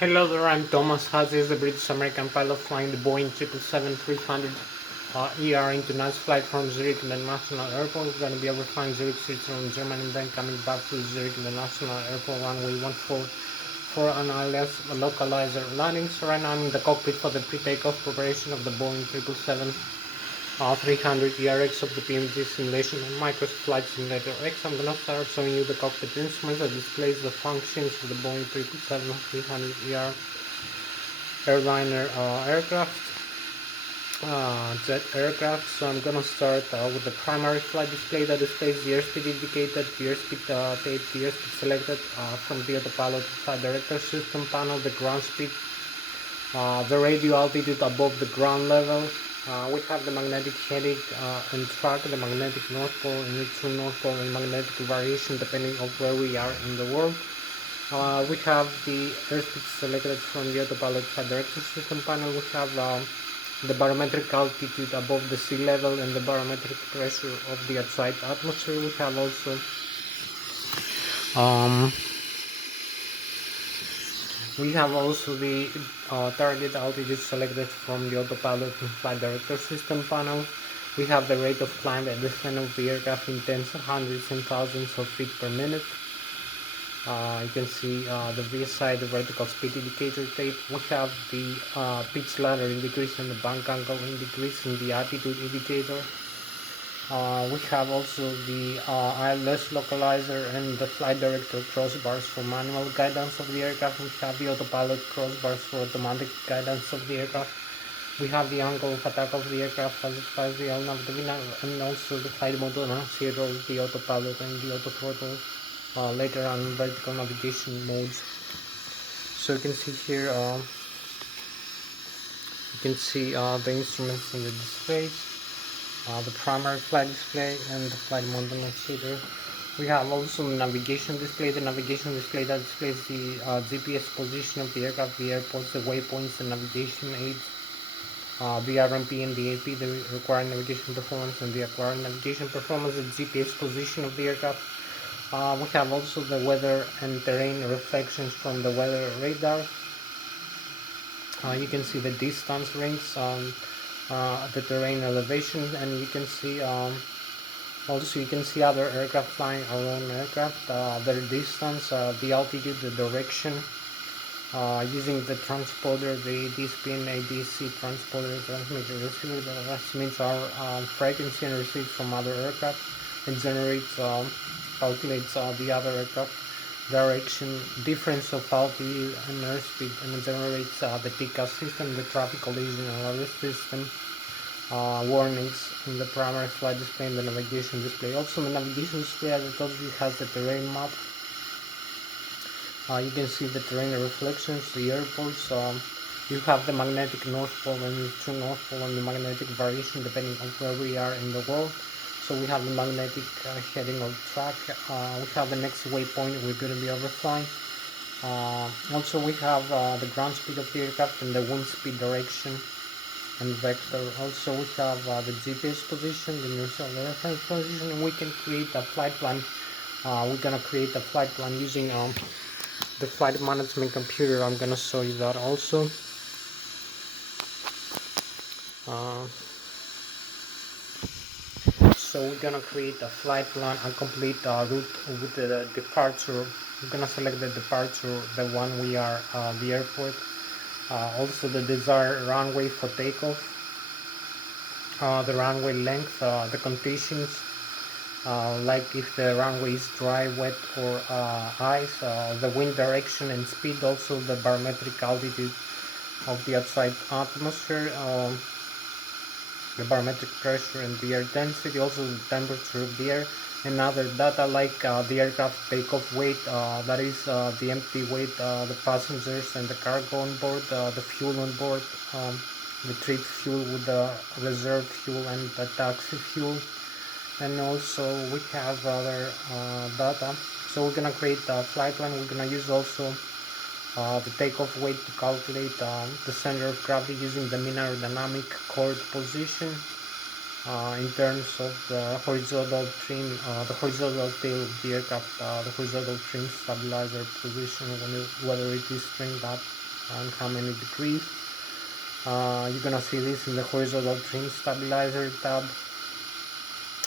Hello there, I'm Thomas Hatsios, the British-American pilot flying the Boeing 777-300 ER international flight from Zurich International Airport. We're going to be overflying Zurich, Switzerland, Germany, and then coming back to Zurich International Airport runway 14 for an ILS localizer landing. So right now I'm in the cockpit for the pre-takeoff preparation of the Boeing 777-300 ERX of the PMG simulation and Microsoft Flight Simulator X. I'm going to start showing you the cockpit instruments that displays the functions of the Boeing 777-300 ER airliner jet aircraft. So I'm gonna start with the primary flight display that displays the airspeed indicated, the airspeed tape, the airspeed selected from the autopilot flight director system panel, the ground speed, the radio altitude above the ground level. We have the magnetic heading and track, the magnetic north pole and the true north pole, and magnetic variation depending on where we are in the world. We have the airspeed selected from the autopilot flight director system panel. We have the barometric altitude above the sea level and the barometric pressure of the outside atmosphere. We have also the target altitude selected from the autopilot and flight director system panel. We have the rate of climb and descent of the aircraft in tens, hundreds and thousands of feet per minute. You can see the VSI, the vertical speed indicator tape. We have the pitch ladder in degrees and the bank angle in degrees and the attitude indicator. We have also the Lszh localizer and the flight director crossbars for manual guidance of the aircraft. We have the autopilot crossbars for automatic guidance of the aircraft. We have the angle of attack of the aircraft as it flies the LNAV, and also the flight mode annunciator of the autopilot and the autothrottle. Later on vertical navigation modes. So you can see here, you can see the instruments in the displays, the primary flight display and the flight mode annunciator. We have also the navigation display, that displays the GPS position of the aircraft, the airports, the waypoints, the navigation aids, the RMP and the AP, the required navigation performance and the acquired navigation performance, the GPS position of the aircraft. We have also the weather and terrain reflections from the weather radar. You can see the distance rings, the terrain elevation, and you can see also you can see other aircraft flying around aircraft, their distance, the altitude, the direction, using the transponder, the DSP and ADC transponder, transmitter, receiver that transmits our frequency and receives from other aircraft. It generates calculates the other aircraft direction, difference of altitude and airspeed, and it generates the TCAS system, the traffic collision alert system, warnings in the primary flight display and the navigation display. Also the navigation display, as I told you, has the terrain map. You can see the terrain reflections, the airports. You have the magnetic north pole and the true north pole and the magnetic variation depending on where we are in the world. So we have the magnetic heading of track. We have the next waypoint we're going to be overflying. Also we have the ground speed of the aircraft and the wind speed direction and vector. Also we have the GPS position, the universal reference position, and we can create a flight plan. We're going to create a flight plan using the flight management computer. I'm going to show you that also. So we're gonna create a flight plan, a complete route with the departure. We're gonna select the departure, the one we are, the airport. Also the desired runway for takeoff, the runway length, the conditions, like if the runway is dry, wet, or ice, the wind direction and speed, also the barometric altitude of the outside atmosphere, the barometric pressure and the air density, also the temperature of the air, and other data like the aircraft takeoff weight, that is the empty weight, the passengers and the cargo on board, the fuel on board, the trip fuel with the reserve fuel and the taxi fuel, and also we have other data. So we're gonna create a flight plan. We're gonna use also the takeoff weight to calculate the center of gravity using the mean aerodynamic chord position in terms of the horizontal trim, the horizontal tail of the aircraft, the horizontal trim stabilizer position, whether it is trimmed up and how many degrees. You're gonna see this in the horizontal trim stabilizer tab,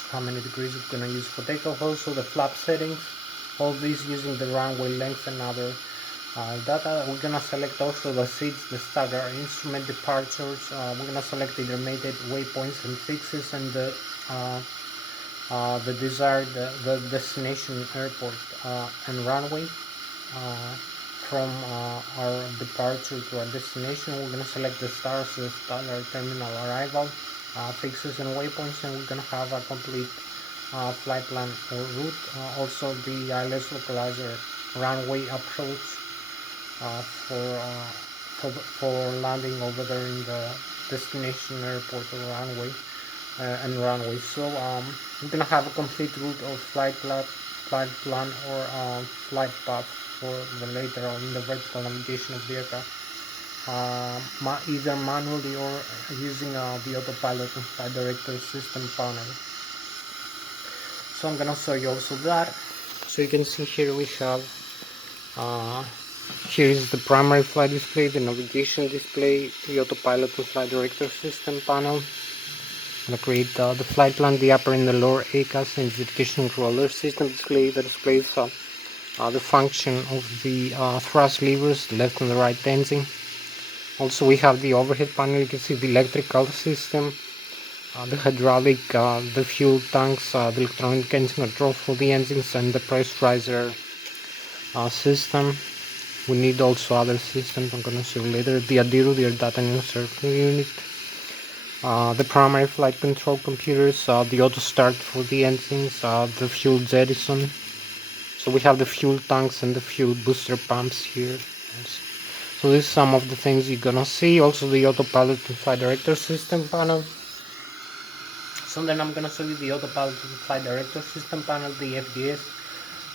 how many degrees you're gonna use for takeoff. Also the flap settings, all these using the runway length and other data. We're gonna select also the seats, the stagger, instrument departures. We're gonna select the intermediate waypoints and fixes, and the desired the destination airport and runway. From our departure to our destination, we're gonna select the stars, the standard terminal arrival, fixes and waypoints, and we're gonna have a complete flight plan or route. Also the Lszh localizer runway approach for landing over there in the destination airport or runway and runway. So we're gonna have a complete route of flight plan or flight path for the later on in the vertical navigation of the aircraft, either manually or using the autopilot and flight director system panel. So I'm gonna show you also that. So you can see here we have here is the primary flight display, the navigation display, the autopilot and flight director system panel. I'm gonna create the flight plan, the upper and the lower ACAS and the education controller system display that displays the function of the thrust levers, left and the right engine. Also we have the overhead panel. You can see the electrical system, the hydraulic, the fuel tanks, the electronic engine control for the engines, and the pressurizer system. We need also other systems I'm gonna show you later. The ADIRU, the air data and circle unit, the primary flight control computers, the auto start for the engines, the fuel jettison. So we have the fuel tanks and the fuel booster pumps here. So this is some of the things you're gonna see. Also the autopilot and flight director system panel. So then I'm gonna show you the autopilot and flight director system panel, the FDS.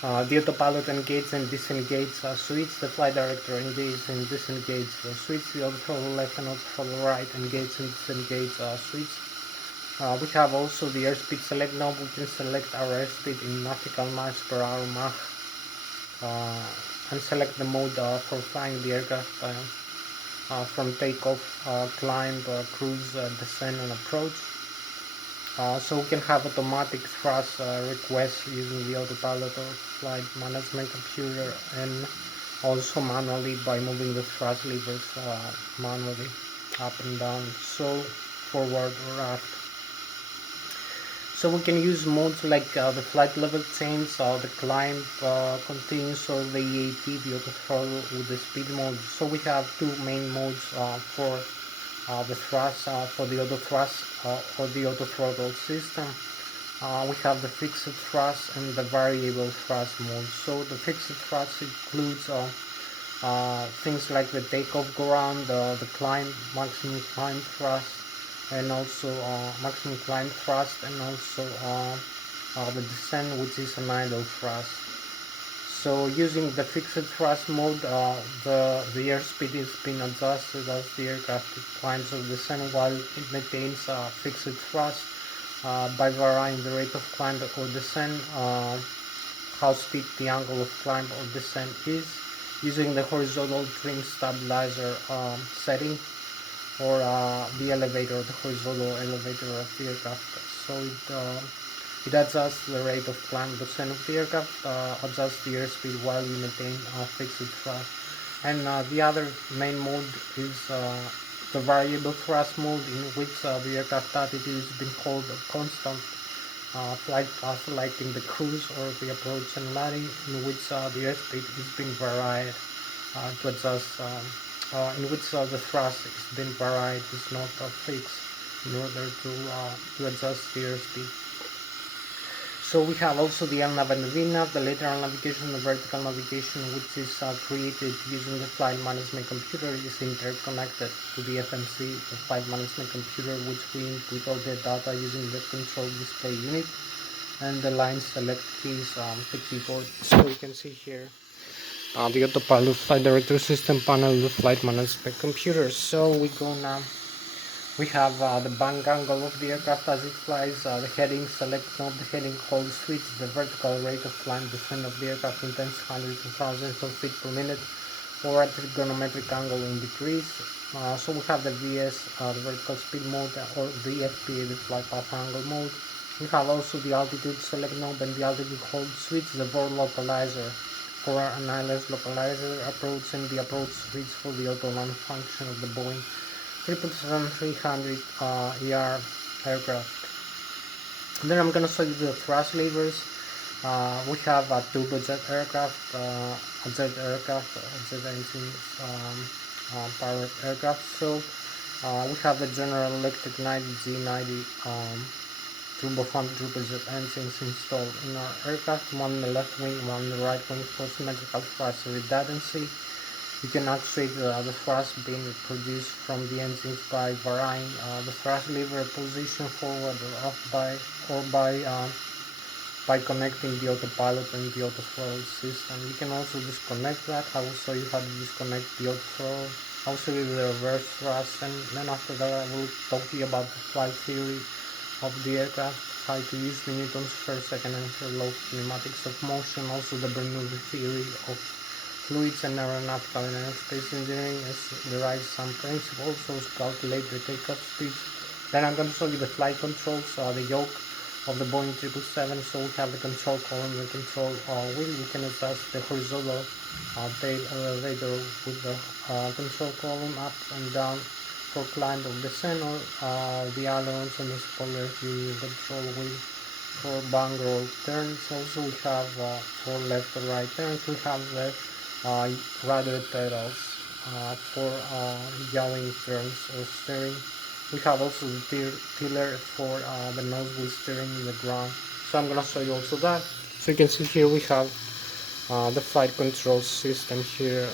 The autopilot engage and disengage switch, the flight director engage and disengage switch, the auto throttle left and auto throttle right engage and disengage switch. We have also the airspeed select knob. We can select our airspeed in nautical miles per hour Mach, and select the mode for flying the aircraft from takeoff, climb, cruise, descent and approach. So we can have automatic thrust requests using the autopilot or flight management computer, and also manually by moving the thrust levers manually up and down, so forward or aft. So we can use modes like the flight level change, the climb continuous, or the EAT, the auto throttle with the speed mode. So we have two main modes for the thrust, for the auto thrust or the auto throttle system. We have the fixed thrust and the variable thrust mode. So the fixed thrust includes things like the takeoff ground, the climb, maximum climb thrust, and also maximum climb thrust, and also the descent, which is an idle thrust. So using the fixed thrust mode, the airspeed is being adjusted as the aircraft climbs or descends, while it maintains fixed thrust by varying the rate of climb or descent, how steep the angle of climb or descent is, using the horizontal trim stabilizer setting, or the elevator, the horizontal elevator of the aircraft. So it adjusts the rate of climb descent of the aircraft, adjusts the airspeed while we maintain fixed thrust. And the other main mode is the variable thrust mode, in which the aircraft attitude has been called constant flight path, selecting the cruise or the approach and landing, in which the airspeed is being varied to adjust, in which the thrust is being varied, is not fixed, in order to adjust the airspeed. So we have also the LNAV and the VNAV, the lateral navigation, the vertical navigation, which is created using the flight management computer, is interconnected to the FMC, the flight management computer, which we input all the data using the control display unit and the line select keys, the keyboard. So you can see here the autopilot flight director system panel, the flight management computer. So we go now. We have the bank angle of the aircraft as it flies, the heading select knob, the heading hold switch, the vertical rate of climb descent of the aircraft in tens, hundreds and thousands of feet per minute, or at the trigonometric angle in decrease. So we have the VS, the vertical speed mode, or the FPA, the flight path angle mode. We have also the altitude select knob and the altitude hold switch, the VOR localizer for an Lszh localizer approach, and the approach switch for the auto land function of the Boeing 777-300 ER aircraft. And then I'm gonna show you the thrust levers. We have a turbojet aircraft, a jet aircraft, a jet engine powered aircraft. So we have the General Electric 90G90 turbofan turbojet engines installed in our aircraft, one in the left wing, one in the right wing for symmetrical thrust redundancy. You can actuate the thrust being produced from the engines by varying the thrust lever position forward or off by connecting the autopilot and the autothrottle system. You can also disconnect that. I will show you how to disconnect the autothrottle. I will show you the reverse thrust, and then after that I will talk to you about the flight theory of the aircraft, how to use the Newton's first, second and third laws of kinematics of motion, also the Bernoulli theory of fluids and aeronautical and aerospace engineering as derives some principles, so calculate the takeoff speeds. Then I'm going to show you the flight controls, the yoke of the Boeing 777. So we have the control column, the control wheel. We can adjust the horizontal tail elevator with the control column up and down for climb or descent, or the ailerons and the spoilers using the control wheel for bang roll turns. Also we have for left or right turns. We have the rudder pedals for yawing turns or steering. We have also the tiller for the nose wheel steering in the ground. So I'm gonna show you also that. So you can see here we have the flight control system here,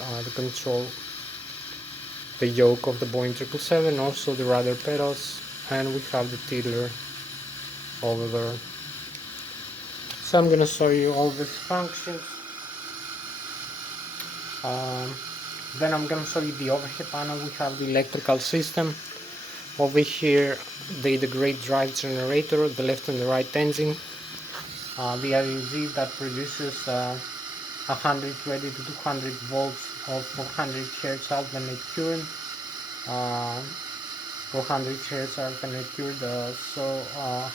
the yoke of the Boeing 777, also the rudder pedals, and we have the tiller over there. So I'm gonna show you all these functions. Then I'm gonna show you the overhead panel. We have the electrical system. Over here, the integrated drive generator, the left and the right engine. The LED that produces 120 to 200 volts of 400 Hz alternate current. 400 Hz alternate current, so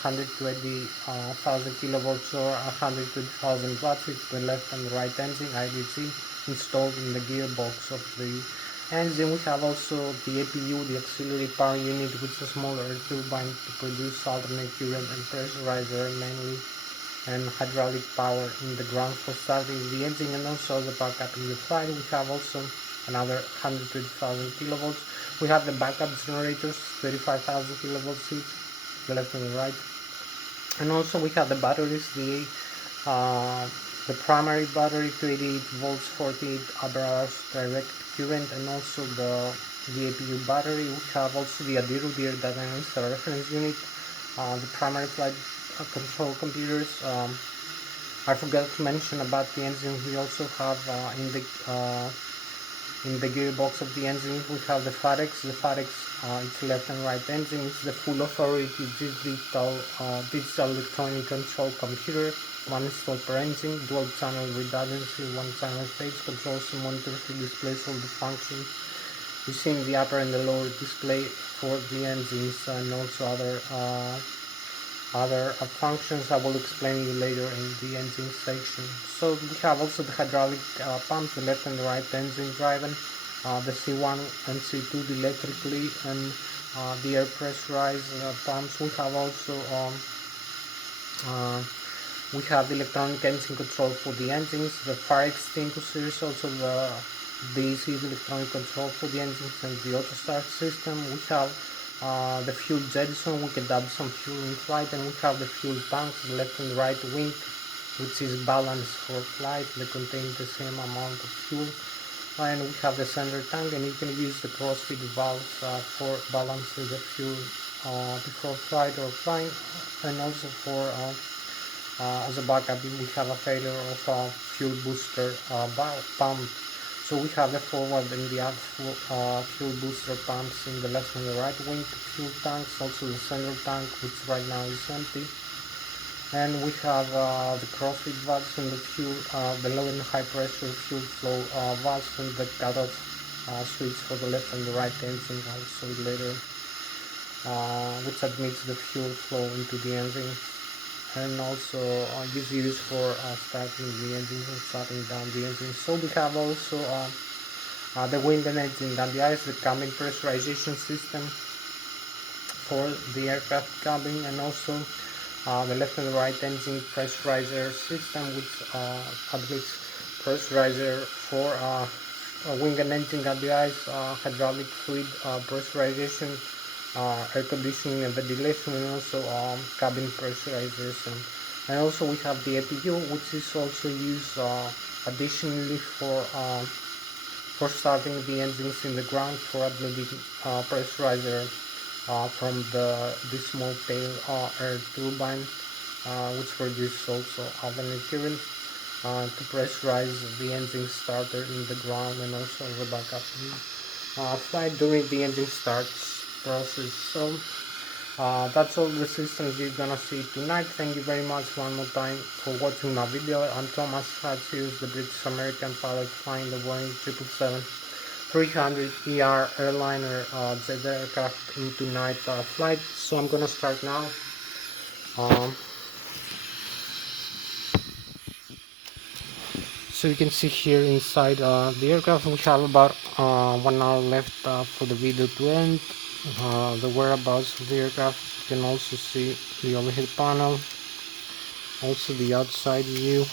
120,000 kilovolts or 120,000 watts is the left and the right engine IDC installed in the gearbox of the engine. We have also the APU, the auxiliary power unit, which is a smaller turbine to produce alternate current and pressurizer mainly, and hydraulic power in the ground for starting the engine, and also the backup in the flight. We have also another 120,000 kilovolts. We have the backup generators, 35,000 kilovolts each, the left and the right. And also we have the batteries, the primary battery, 28 volts, 48 ampere direct current, and also the APU battery. We have also the Adiro data reference unit, the primary flight control computers. I forgot to mention about the engine. We also have in the gearbox of the engine we have the FAREX. The FAREX, it's left and right engine. It's the full authority digital electronic control computer. One install per engine, dual channel redundancy, one channel phase controls and monitor displays all the functions. You see in the upper and the lower display for the engines, and also other functions I will explain you later in the engine section. So we have also the hydraulic pumps, the left and the right engine driven, the C1 and C2 electrically, and the air pressurized pumps. We have also we have the electronic engine control for the engines, the fire extinguishers, also the AC electronic control for the engines, and the auto start system. We have the fuel jettison. We can dump some fuel in flight, and we have the fuel tanks, the left and right wing, which is balanced for flight. They contain the same amount of fuel. And we have the center tank, and you can use the crossfeed valve for balancing the fuel before flight or flying, and also for as a backup we have a failure of a fuel booster pump. So we have the forward and the fuel booster pumps in the left and the right wing fuel tanks, also the center tank, which right now is empty. And we have the crossfeed valves and the fuel, the low and high pressure fuel flow valves and the cutoff switch for the left and the right engine. I'll show it later, which admits the fuel flow into the engine, and also is used for starting the engine and shutting down the engine. So we have also the wind and engine WIs, the cabin pressurization system for the aircraft cabin, and also the left and right engine pressurizer system, which admits pressurizer for wing and engine WIs, hydraulic fluid pressurization, air conditioning and ventilation, and also cabin pressurization. And also we have the APU, which is also used additionally for starting the engines in the ground, for admitting pressurizer from this small tail air turbine, which produces also alternate current to pressurize the engine starter in the ground, and also the backup flight during the engine starts process. So that's all the systems you're gonna see tonight. Thank you very much one more time for watching my video. I'm Thomas Hatsios, the British American pilot flying the Boeing 777-300ER airliner jet aircraft in tonight flight. So I'm gonna start now. So you can see here inside the aircraft we have about 1 hour left for the video to end. The whereabouts of the aircraft, you can also see the overhead panel, also the outside view.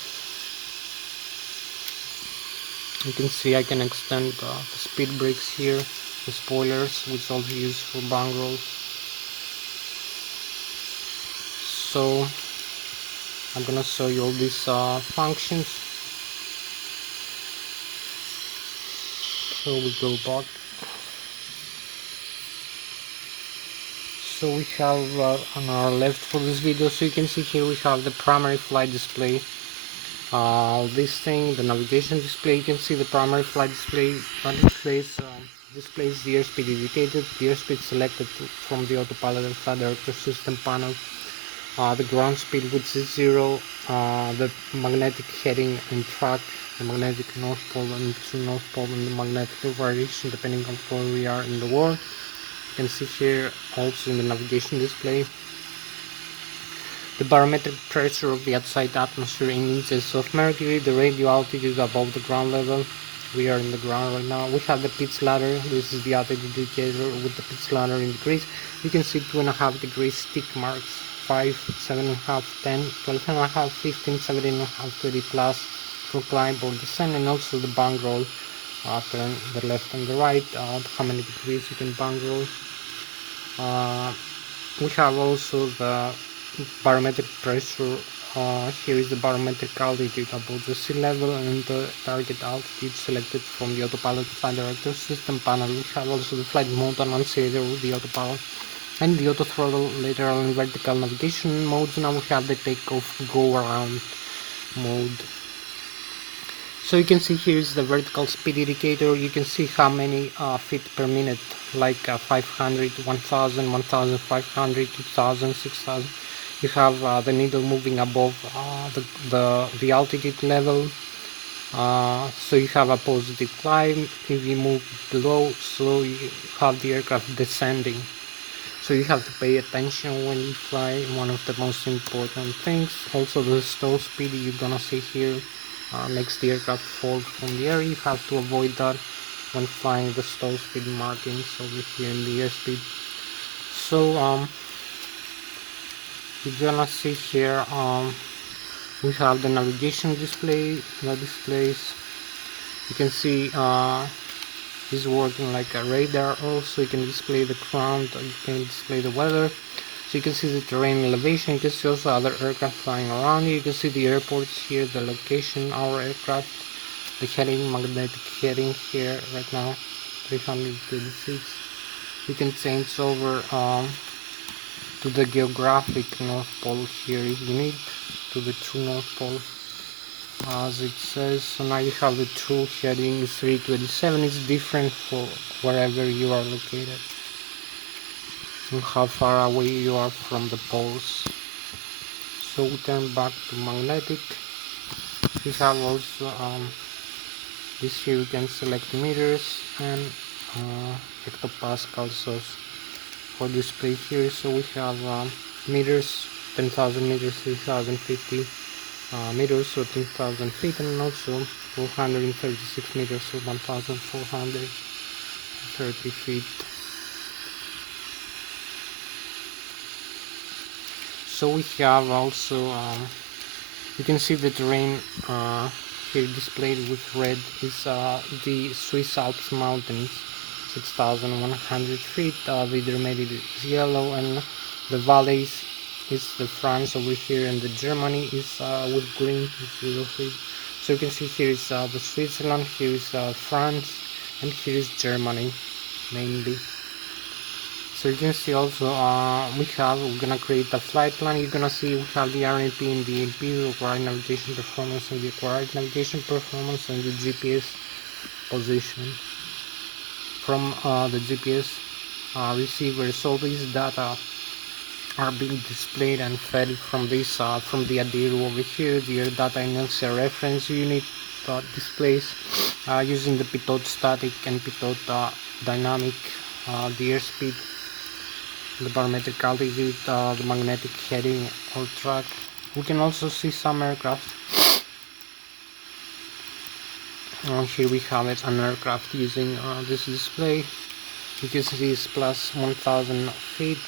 You can see I can extend the speed brakes here, the spoilers, which also used for bang rolls. So I'm gonna show you all these functions. So we go back. So we have on our left for this video, so you can see here we have the primary flight display. This thing, the navigation display, you can see the primary flight display displays the airspeed indicated, the airspeed selected from the autopilot and flight director system panel, the ground speed, which is 0, the magnetic heading and track, the magnetic north pole and true north pole, and the magnetic variation depending on where we are in the world. You can see here also in the navigation display the barometric pressure of the outside atmosphere in inches of mercury, the radio altitude above the ground level. We are in the ground right now. We have the pitch ladder. This is the altitude indicator with the pitch ladder in degrees. You can see 2.5 degrees tick marks, 5, 7.5, 10, 12.5, 15, 17.5, 20 plus for climb or descent, and also the bang roll. Turn the left and the right, how many degrees you can bang roll. We have also the barometric pressure. Here is the barometric altitude above the sea level and the target altitude selected from the autopilot flight director system panel. We have also the flight mode annunciator with the autopilot and the auto throttle, lateral and vertical navigation modes. Now we have the takeoff go around mode. So you can see here is the vertical speed indicator. You can see how many feet per minute, like 500, 1000, 1500, 2000, 6000. You have the needle moving above the altitude level, so you have a positive climb. If you move below, so you have the aircraft descending. So you have to pay attention when you fly, one of the most important things. Also the stall speed you're gonna see here makes the aircraft fall from the air. You have to avoid that when flying the stall speed markings over here in the airspeed. So you're gonna see here we have the navigation display, the displays. You can see is working like a radar. Also you can display the ground, you can display the weather, so you can see the terrain elevation. You can see also other aircraft flying around you. You can see the airports here, the location, our aircraft, the heading, magnetic heading here right now 336. You can change over to the geographic North Pole here if you need, to the true North Pole as it says. So now you have the true heading 327. It's different for wherever you are located and how far away you are from the poles. So we turn back to magnetic. We have also this here. We can select meters and hectopascals for display here. So we have meters, 10,000 meters, 3,050 meters, so 10,000 feet, and also 436 meters, so 1,430 feet. So we have also, you can see the terrain here displayed with red is the Swiss Alps mountains, 6,100 feet. The intermediate is yellow, and the valleys is the France over here, and the Germany is with green, 0 feet. So you can see here is the Switzerland, here is France, and here is Germany mainly. So you can see also we're gonna create a flight plan. You're gonna see we have the RNP and the AP, the acquired navigation performance, and the acquired navigation performance, and the GPS position from the GPS receiver. So these data are being displayed and fed from this from the Adiru over here. The data in Lszh reference unit displays using the pitot static and pitot dynamic, the airspeed, the barometric altitude, the magnetic heading or track. We can also see some aircraft. Here we have it, an aircraft using this display. You can see it's plus 1,000 feet,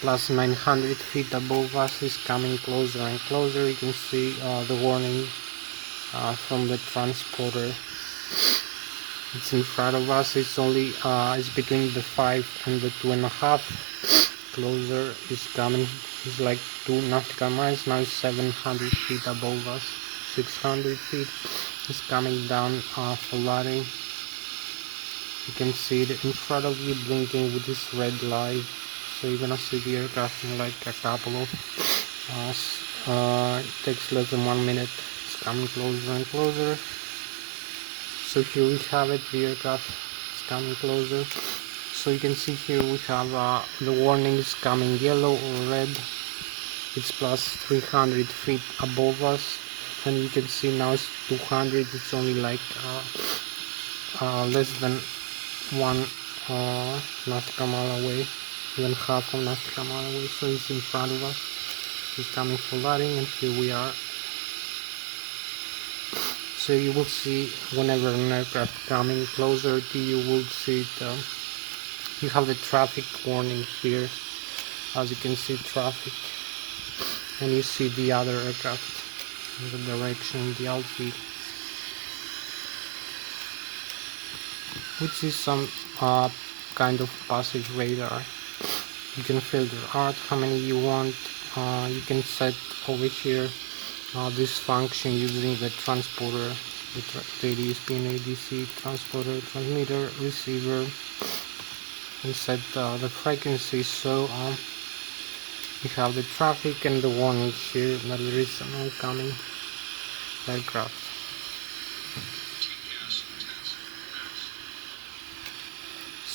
plus 900 feet above us, is coming closer and closer. You can see the warning from the transporter. It's in front of us. It's only it's between the 5 and the 2.5. Closer is coming. It's like 2 nautical miles. Now it's 700 feet above us. 600 feet. It's coming down for landing. You can see it in front of you blinking with this red light. So you're gonna see the aircraft in like a couple of it takes less than 1 minute. It's coming closer and closer. So here we have it, the aircraft is coming closer. So you can see here we have the warning is coming yellow or red. It's plus 300 feet above us, and you can see now it's 200. It's only like less than 1 nautical mile away, even half a nautical mile away. So it's in front of us. It's coming for landing, and here we are. So you will see whenever an aircraft coming closer to you, will see it. You have the traffic warning here, as you can see traffic, and you see the other aircraft in the direction, the altitude, which is some kind of passive radar. You can filter out how many you want. You can set over here this function using the transporter, the DSP and ADC transporter, transmitter, receiver, and set the frequency. So we have the traffic and the warning here that there is an oncoming aircraft.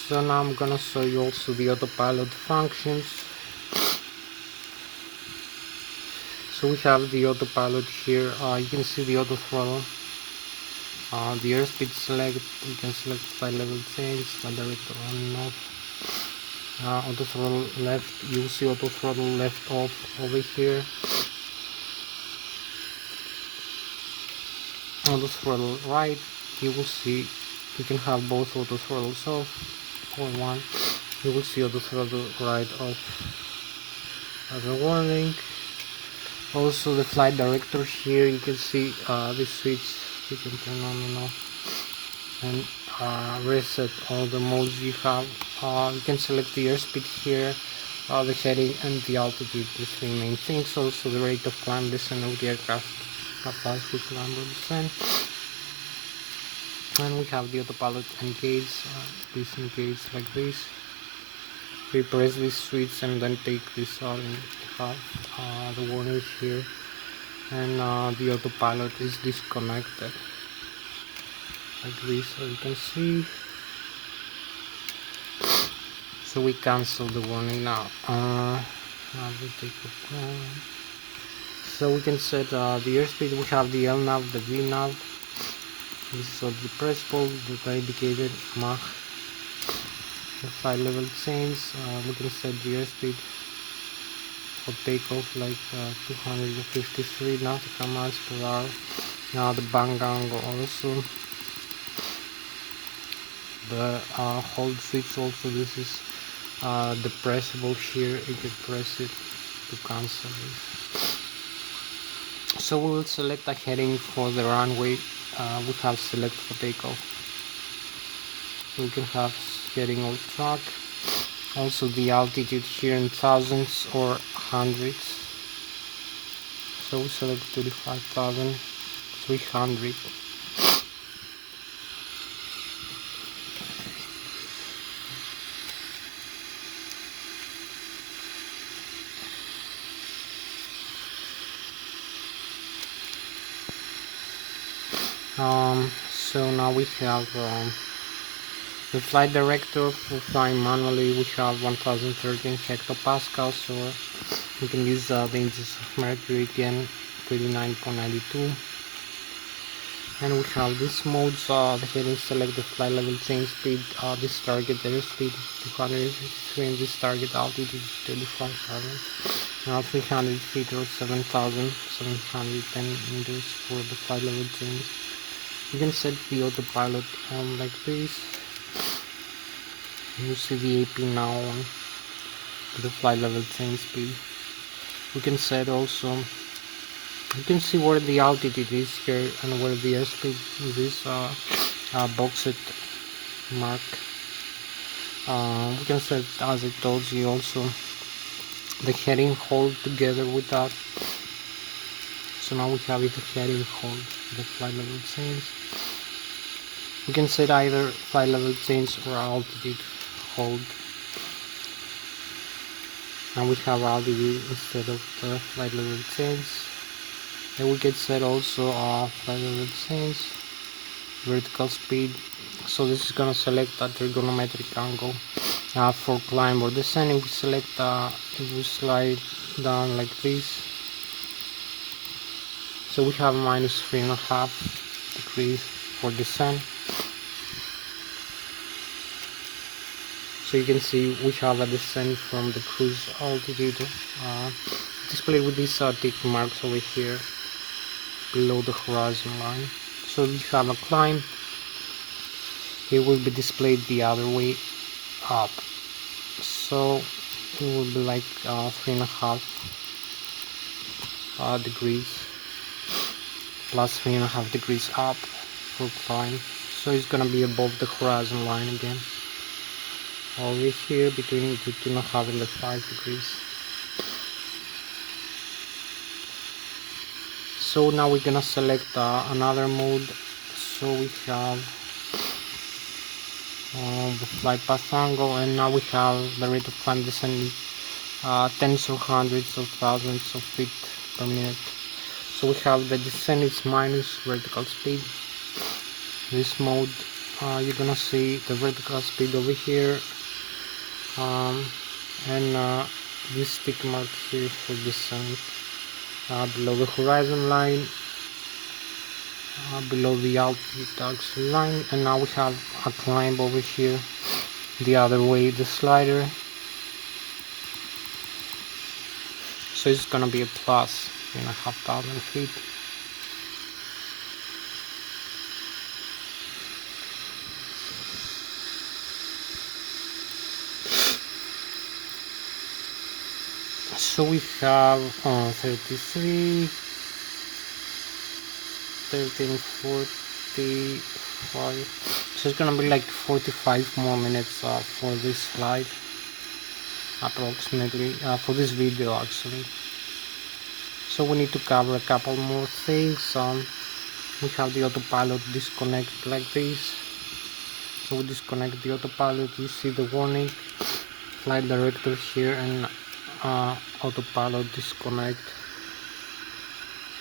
So now I'm gonna show you also the autopilot functions. So we have the autopilot here. You can see the auto throttle, the airspeed select. You can select flight level change, flight director on and off. Auto throttle left, you will see auto throttle left off over here. Auto throttle right, you will see you can have both auto throttles off or one. You will see auto throttle right off as a warning. Also the flight director here, you can see the switch. You can turn on and off and reset all the modes you have. You can select the airspeed here, the heading and the altitude, the three main things. Also the rate of climb descent of the aircraft applies with climb or descent. And we have the autopilot engage, this engage like this. We press this switch and then take this out and have the warnings here, and the autopilot is disconnected like this, as you can see. So we cancel the warning now. I will take a So we can set the airspeed. We have the LNAV, the VNAV. This is all the depressible, the indicated Mach. The flight level change. We can set the airspeed for takeoff like 253 nautical miles per hour. Now the bang angle also. The hold switch also. This is depressible here. You can press it to cancel this. So we will select a heading for the runway. We have select for takeoff. We can have heading or track. Also the altitude here in thousands or hundreds. So we select 35,300. So now we have the flight director. For flying manually we have 1013 hectopascals, or we can use the inches of mercury again, 39.92. And we have this modes, the heading select the flight level change speed, this target airspeed 253, and this target altitude 35,000. Now 300 feet or 7,710 meters for the flight level change. You can set the autopilot on like this. You see the AP now on the flight level change speed. We can set also, you can see where the altitude is here and where the airspeed is, boxed mark. We can set, as I told you, also the heading hold together with that. So now we have it, the heading hold, the flight level change. We can set either flight level change or altitude hold. And we have altitude instead of the flight level change. Then we can set also flight level change, vertical speed. So this is gonna select a trigonometric angle for climb or descent. If we select, if we slide down like this, so we have minus 3.5 degrees for descent. So you can see we have a descent from the cruise altitude, displayed with these tick marks over here below the horizon line. So we have a climb. It will be displayed the other way up. So it will be like 3.5 degrees plus 3.5 degrees up for climb. So it's gonna be above the horizon line again, over here between the 2.5 and the 5 degrees. So now we're gonna select another mode. So we have the flight path angle, and now we have the rate of climb descent, tens or hundreds of thousands of feet per minute. So we have the descent is minus vertical speed. This mode, you're gonna see the vertical speed over here, and this tick mark here for descent below the horizon line, below the altitude line. And now we have a climb over here the other way, the slider. So it's gonna be a plus 3,500 feet. So we have 33, 13, 45. So it's gonna be like 45 more minutes for this flight, approximately, for this video actually. So we need to cover a couple more things. We have the autopilot disconnect like this. So we disconnect the autopilot. You see the warning, flight director here, and autopilot disconnect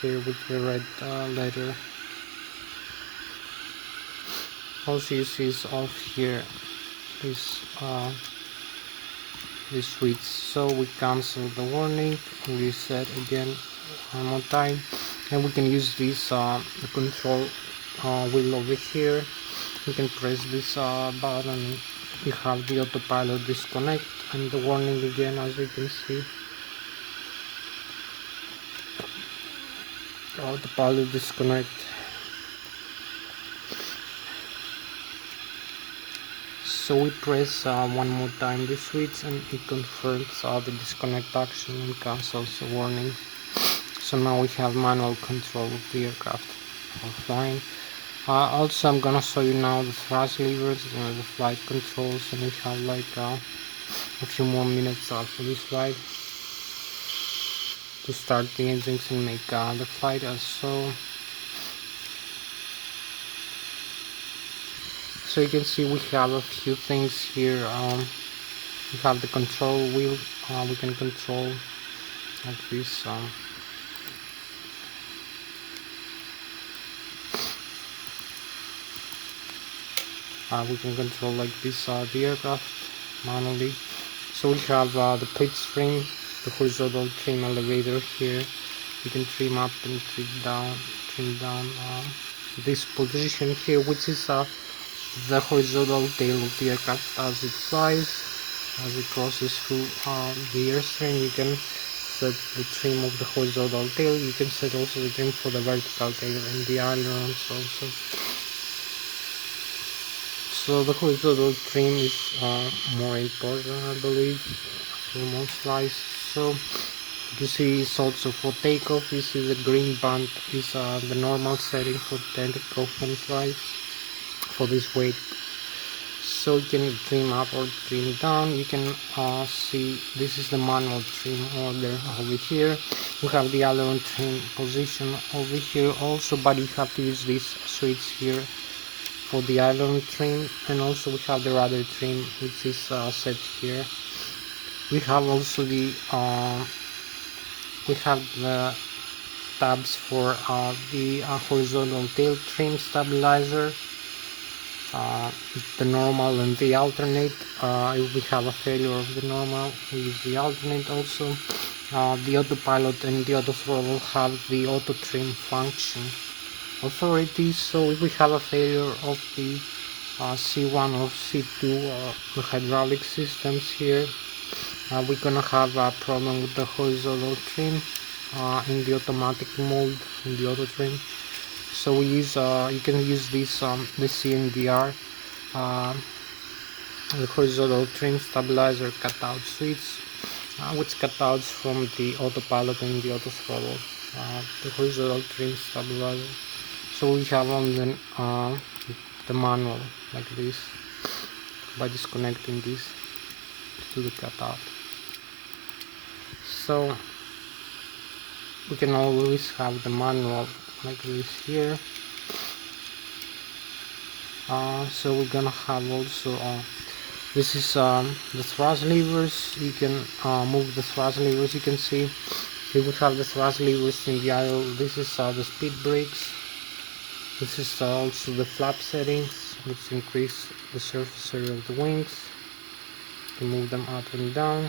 here with the red letter. Also you see is off here, this switch. So we cancel the warning, reset again, one more time, and we can use this the control wheel over here. We can press this button. We have the autopilot disconnect and the warning again, as you can see. Autopilot disconnect. So we press one more time the switch and it confirms the disconnect action and cancels the warning. So now we have manual control of the aircraft flying. Also, I'm gonna show you now the thrust levers and the flight controls, and we have like a few more minutes for this flight to start the engines and make the flight. So you can see we have a few things here. We have the control wheel. We can control like this. We can control like this the aircraft manually. So we have the pitch trim, the horizontal trim elevator here. You can trim up and trim down this position here, which is the horizontal tail of the aircraft as it flies, as it crosses through the airstream. You can set the trim of the horizontal tail. You can set also the trim for the vertical tail and the ailerons also. So the horizontal trim is more important, I believe, for most flights. So you see it's also for takeoff. You see the green band is the normal setting for takeoff and flight for this weight. So you can trim up or trim down. You can see this is the manual trim order over here. We have the aileron trim position over here also, but you have to use this switch here for the aileron trim, and also we have the rudder trim, which is set here. We have also the tabs for the horizontal tail trim stabilizer, the normal and the alternate. If we have a failure of the normal, we use the alternate also. The autopilot and the auto throttle have the auto trim function authority. So if we have a failure of the C1 or C2 the hydraulic systems here, we're gonna have a problem with the horizontal trim in the automatic mode, in the auto trim. So we use you can use this the CNDR, the horizontal trim stabilizer cutout switch, which cutouts from the autopilot and the auto throttle, the horizontal trim stabilizer. So we have on the manual like this by disconnecting this to the cutout. So we can always have the manual like this here. So we're gonna have also this is the thrust levers. You can move the thrust levers. You can see here we have the thrust levers in the aisle. This is the speed brakes. This is also the flap settings, which increase the surface area of the wings. You move them up and down.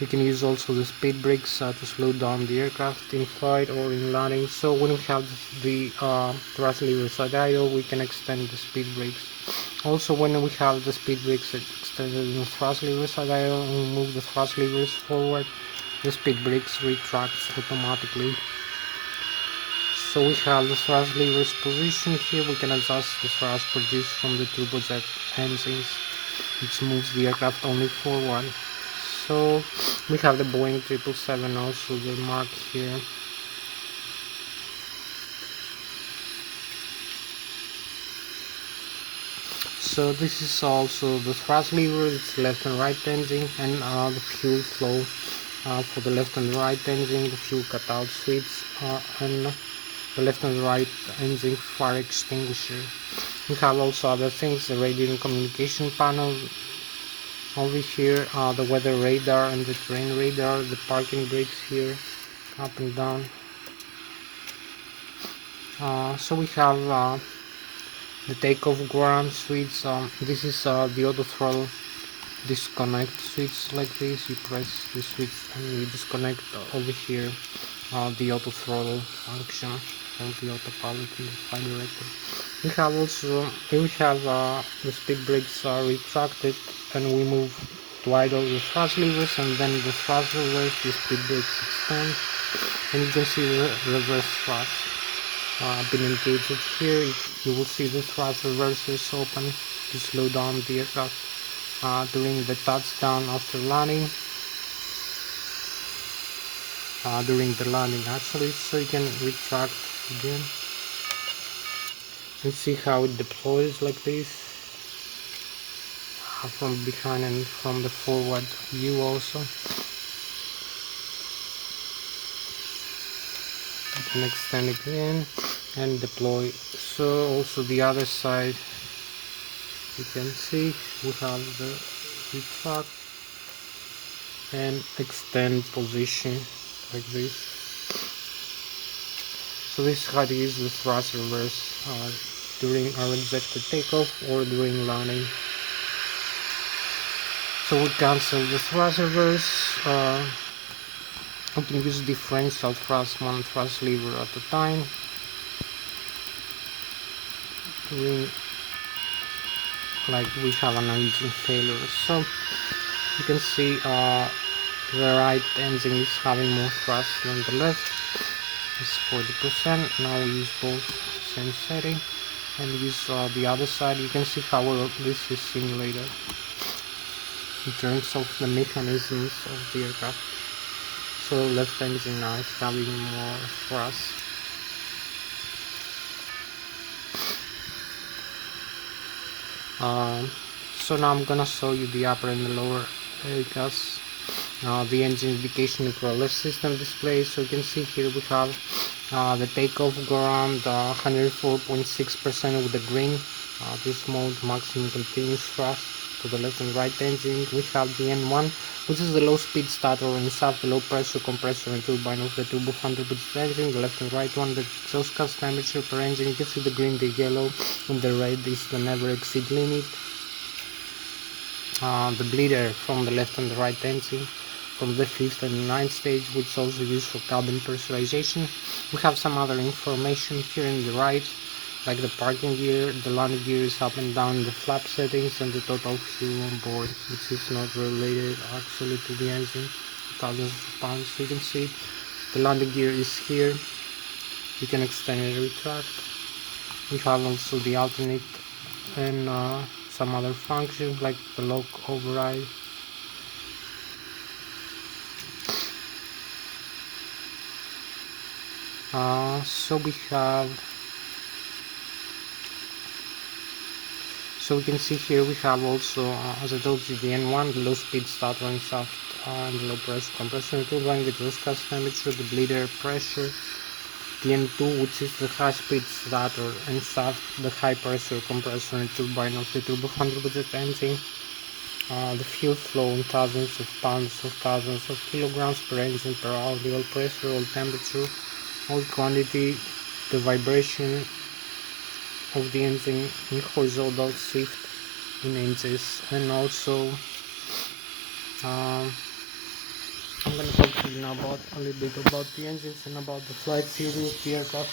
You can use also the speed brakes to slow down the aircraft in flight or in landing. So when we have the thrust levers at idle, we can extend the speed brakes. Also when we have the speed brakes extended in the thrust levers at idle and we move the thrust levers forward, the speed brakes retracts automatically. So we have the thrust levers position here. We can adjust the thrust produced from the turbojet engines, which moves the aircraft only forward. So we have the Boeing 777 also, the mark here. So this is also the thrust lever. It's left and right engine, and the fuel flow for the left and right engine, the fuel cutout switch, and the left and right engine fire extinguisher. We have also other things, the radio and communication panel over here, the weather radar and the terrain radar, the parking brakes here, up and down. So we have the takeoff ground switch. This is the auto throttle disconnect switch like this. You press the switch and you disconnect over here the auto throttle function or the autopilot in the flight director. We have also the speed brakes are retracted and we move to idle the thrust levers, and then the thrust reverse, the speed brakes extend, and you can see the reverse thrust been engaged here. You will see the thrust reversers open to slow down the aircraft during the touchdown after landing. During the landing actually, so you can retract again and see how it deploys like this from behind and from the forward view also. You can extend again and deploy. So also the other side, you can see we have the retract and extend position like this. So this is how to use the thrust reverse during our ejected takeoff or during landing. So we cancel the thrust reverse. We can use differential thrust, one thrust lever at a time. During, like we have an engine failure, so you can see the right engine is having more thrust than the left. It's 40%. Now we use both same setting and use the other side. You can see how well this is simulated in terms of the mechanisms of the aircraft. So left engine now is having more thrust. So now I'm gonna show you the upper and the lower aircraft. The engine indication for Lszh system display. So you can see here we have the takeoff go around 104.6% with the green. This mode maximum continuous thrust to the left and right engine. We have the N1, which is the low speed starter, and south the low pressure compressor and turbine of the turbo 100 engine. The left and right one, the exhaust gas temperature per engine. You can see the green, the yellow, and the red is the never exceed limit. The bleeder from the left and the right engine, from the 5th and 9th stage, which is also used for cabin pressurization. We have some other information here in the right, like the parking gear, the landing gear is up and down, the flap settings, and the total fuel on board, which is not related actually to the engine, thousands of pounds. So you can see the landing gear is here. You can extend and retract. We have also the alternate and some other functions like the lock override. So we can see here we have also, as I told you, the N1, the low speed starter and soft and the low pressure compressor turbine, the exhaust gas temperature, the bleeder pressure, the N2, which is the high speed starter and soft, the high pressure compressor and turbine of the turbo 100 engine, the fuel flow in thousands of pounds of thousands of kilograms per engine per hour, the oil pressure, oil temperature, oil quantity, the vibration of the engine in horizontal shift in inches, and also I'm going to talk to you now about a little bit about the engines and about the flight theory of the aircraft.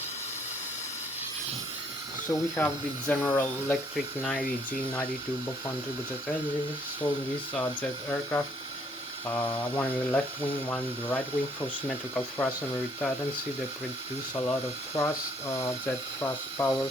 So we have the General Electric 90G92 Buffon turbojet engines. So these are jet aircraft. One in the left wing, one in the right wing for symmetrical thrust and retardancy. They produce a lot of thrust, jet thrust power.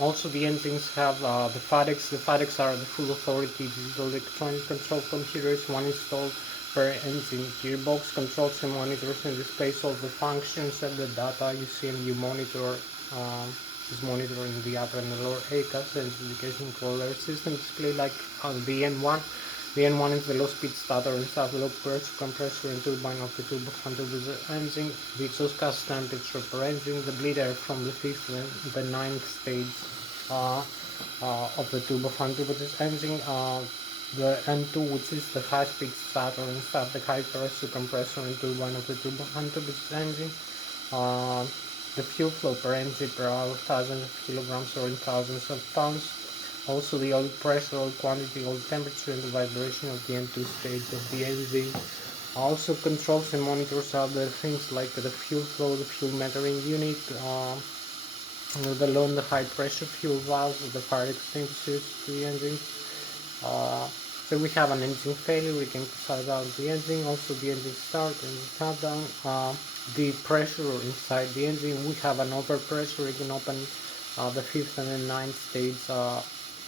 Also the engines have the FADECs. The FADECs are the full authority digital electronic control computers, one installed per engine. Gearbox controls and monitors and displays all the functions and the data you see, and you monitor is monitoring the upper and the lower ACAS and indication controller system display like on the N1. The N1 is the low speed starter and soft low pressure compressor and turbine of the turbo 100 engine, the exhaust gas temperature per engine, the bleeder from the 5th and the 9th stage of the turbo 100 engine, the N2, which is the high speed starter and soft, the high pressure compressor and turbine of the turbo 100 engine, the fuel flow per engine per hour, thousands of kilograms or in thousands of pounds Also the oil pressure, oil quantity, oil temperature, and the vibration of the N2 stage of the engine. Also controls and monitors other things like the fuel flow, the fuel metering unit, the low and the high pressure fuel valves, the fire extinguishers to the engine. So we have an engine failure, we can shut down the engine, also the engine start and shutdown. The pressure inside the engine, we have an overpressure, we can open the 5th and the 9th stage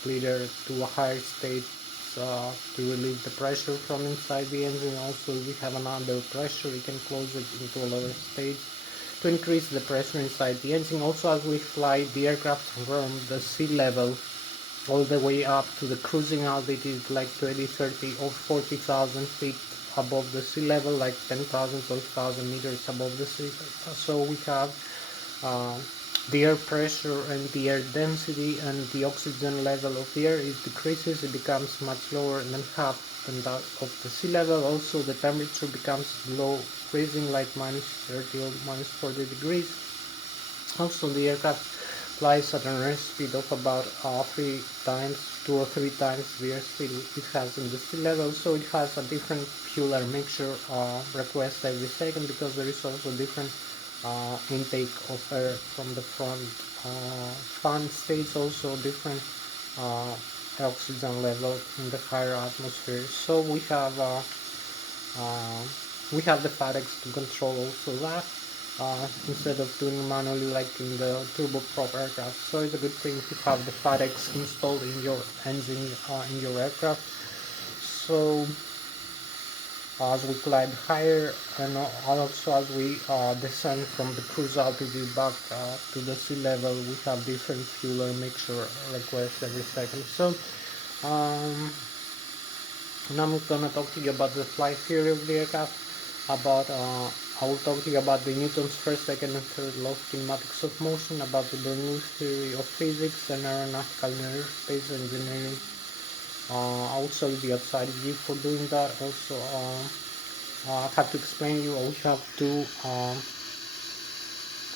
bleeder to a higher state to relieve the pressure from inside the engine. Also we have an under pressure, we can close it into a lower stage to increase the pressure inside the engine. Also as we fly the aircraft from the sea level all the way up to the cruising altitude like 20, 30 or 40,000 feet above the sea level, like 10,000, 12,000 meters above the sea. So we have uh, the air pressure and the air density and the oxygen level of the air. It decreases, it becomes much lower than half than that of the sea level. Also the temperature becomes low, freezing like minus 30 or minus 40 degrees. Also the aircraft flies at an airspeed of about 2 or 3 times the airspeed it has in the sea level, so it has a different fuel air mixture request every second, because there is also different intake of air from the front fan stage, also different oxygen level in the higher atmosphere. So we have the FADEX to control also that, instead of doing manually like in the turboprop aircraft. So it's a good thing to have the FADEX installed in your engine, in your aircraft. So as we climb higher and also as we descend from the cruise altitude back to the sea level, we have different fuel air mixture requests every second. So now I'm gonna talk to you about the flight theory of the aircraft. I will talk to you about the Newton's first, second, and third law of kinematics of motion, about the Bernoulli's theory of physics and aeronautical and aerospace engineering. I will show you the outside view for doing that. Also, I have to explain you. We have to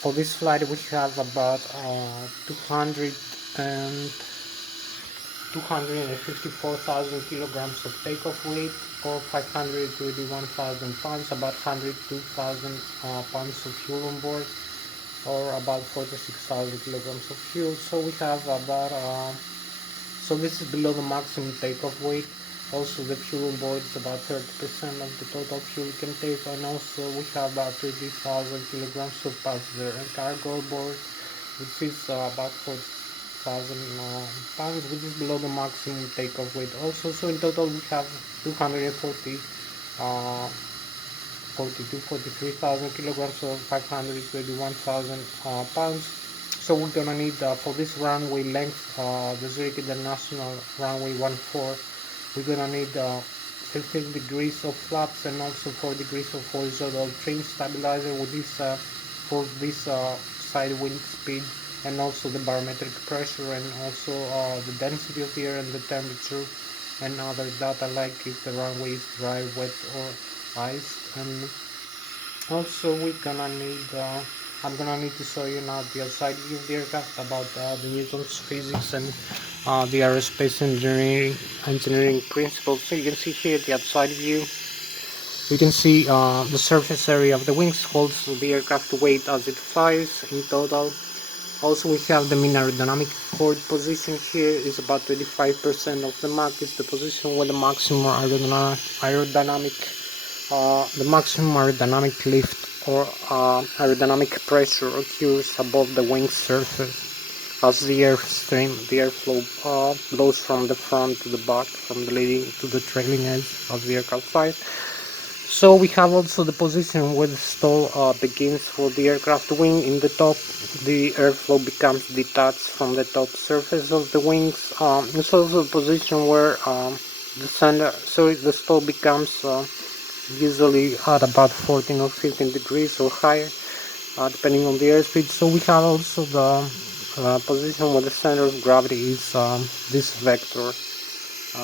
for this flight we have about 254,000 kilograms of takeoff weight, or 521,000 pounds, about 102,000 pounds of fuel on board, or about 46,000 kilograms of fuel. So we have about so this is below the maximum takeoff weight. Also the fuel on board is about 30% of the total fuel you can take, and also we have about 30,000 kilograms of passenger and cargo board, which is about 4,000 pounds, which is below the maximum takeoff weight also. So in total we have 43,000 kilograms, or 531,000 pounds. So we're gonna need for this runway length, the Zurich International runway 14, we're gonna need 15 degrees of flaps and also 4 degrees of horizontal trim stabilizer, with this for this side wind speed, and also the barometric pressure, and also the density of the air and the temperature, and other data like if the runway is dry, wet, or iced. And also we're gonna need I'm gonna need to show you now the outside view of the aircraft, about the Newton's physics and the aerospace engineering principles. So you can see here the outside view. You can see the surface area of the wings holds the aircraft weight as it flies in total. Also we have the mean aerodynamic chord position here is about 25% of the Mach, is the position where the maximum aerodynamic lift or aerodynamic pressure occurs above the wing surface, as the airflow blows from the front to the back, from the leading to the trailing edge of the aircraft flies. So we have also the position where the stall begins for the aircraft wing. In the top, the airflow becomes detached from the top surface of the wings. It's also the position where the stall becomes usually at about 14 or 15 degrees or higher, depending on the airspeed. So we have also the position where the center of gravity is this vector,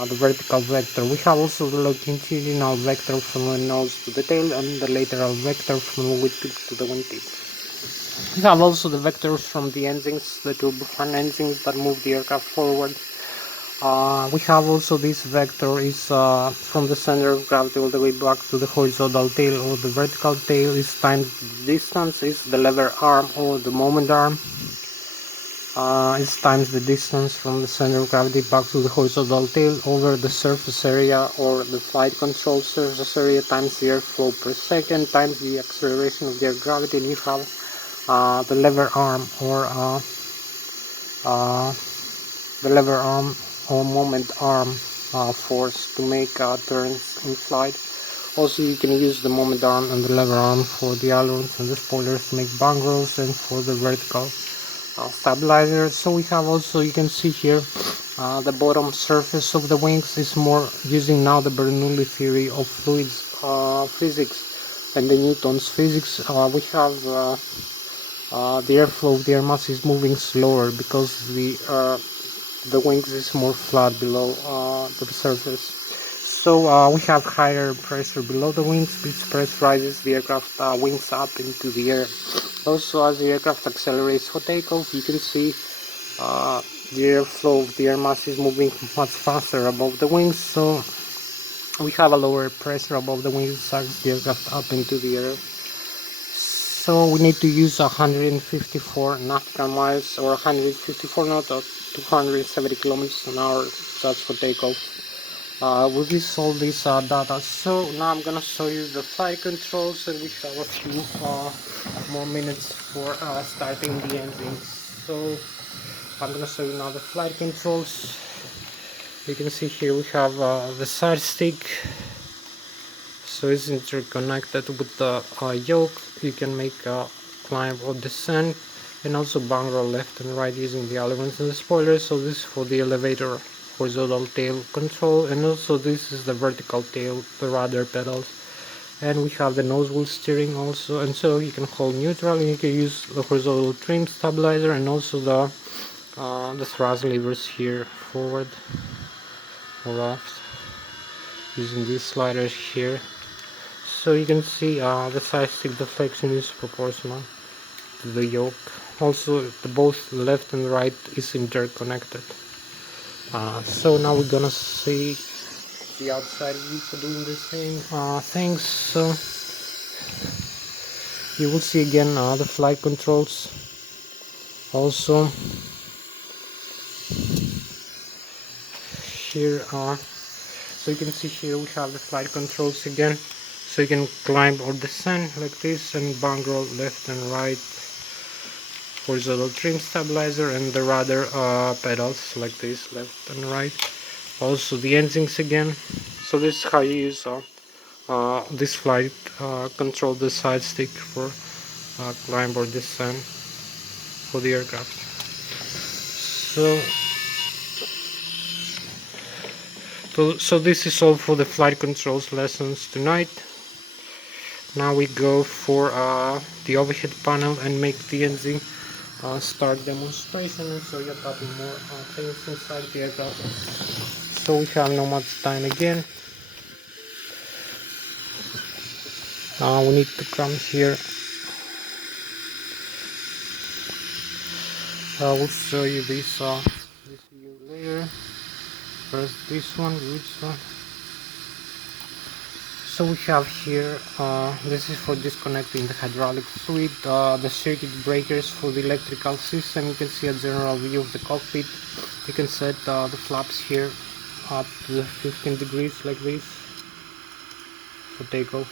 the vertical vector. We have also the longitudinal vector from the nose to the tail, and the lateral vector from the wingtip to the wingtip. We have also the vectors from the engines, the turbofan engines that move the aircraft forward. We have also this vector is from the center of gravity all the way back to the horizontal tail or the vertical tail is times the distance is the lever arm or the moment arm. It's times the distance from the center of gravity back to the horizontal tail over the surface area or the flight control surface area times the airflow per second times the acceleration of the air gravity, and you have the lever arm or the lever arm or moment arm force to make turns in flight. Also, you can use the moment arm and the lever arm for the ailerons and the spoilers to make bang rolls and for the vertical stabilizer. So we have also, you can see here, the bottom surface of the wings is more using now the Bernoulli theory of fluids physics and the Newton's physics. We have the airflow of the air mass is moving slower because the wings is more flat below the surface. So we have higher pressure below the wings, which pressurizes the aircraft wings up into the air. Also, as the aircraft accelerates for takeoff, you can see the airflow of the air mass is moving much faster above the wings, so we have a lower pressure above the wings, sucks the aircraft up into the air. So we need to use 154 nautical miles or 154 knots or 270 kilometers an hour just for takeoff. With this all this data. So now I'm gonna show you the flight controls, and we have a few more minutes for starting the engines. So I'm gonna show you now the flight controls. You can see here we have the side stick, so it's interconnected with the yoke. You can make a climb or descent, and also bang roll left and right using the ailerons and the spoilers. So this is for the elevator horizontal tail control, and also this is the vertical tail, the rudder pedals, and we have the nose wheel steering also, and so you can hold neutral and you can use the horizontal trim stabilizer and also the thrust levers here, forward or left, using these sliders here. So you can see the side stick deflection is proportional to the yoke. Also both left and right is interconnected. So now we're gonna see the outside view for doing the same things. So you will see again the flight controls. Also here so you can see here we have the flight controls again. So you can climb or descend like this, and bang roll left and right, horizontal trim stabilizer, and the rudder pedals like this, left and right. Also the engines again. So this is how you use this flight control, the side stick for climb or descent for the aircraft. So this is all for the flight controls lessons tonight. Now we go for the overhead panel and make the engine start demonstration and show you a couple more things inside the aircraft. So we have not much time again. We need to come here. We'll show you this view later. First this one, which one? So we have here, this is for disconnecting the hydraulic fluid, the circuit breakers for the electrical system. You can see a general view of the cockpit. You can set the flaps here up to 15 degrees like this for takeoff.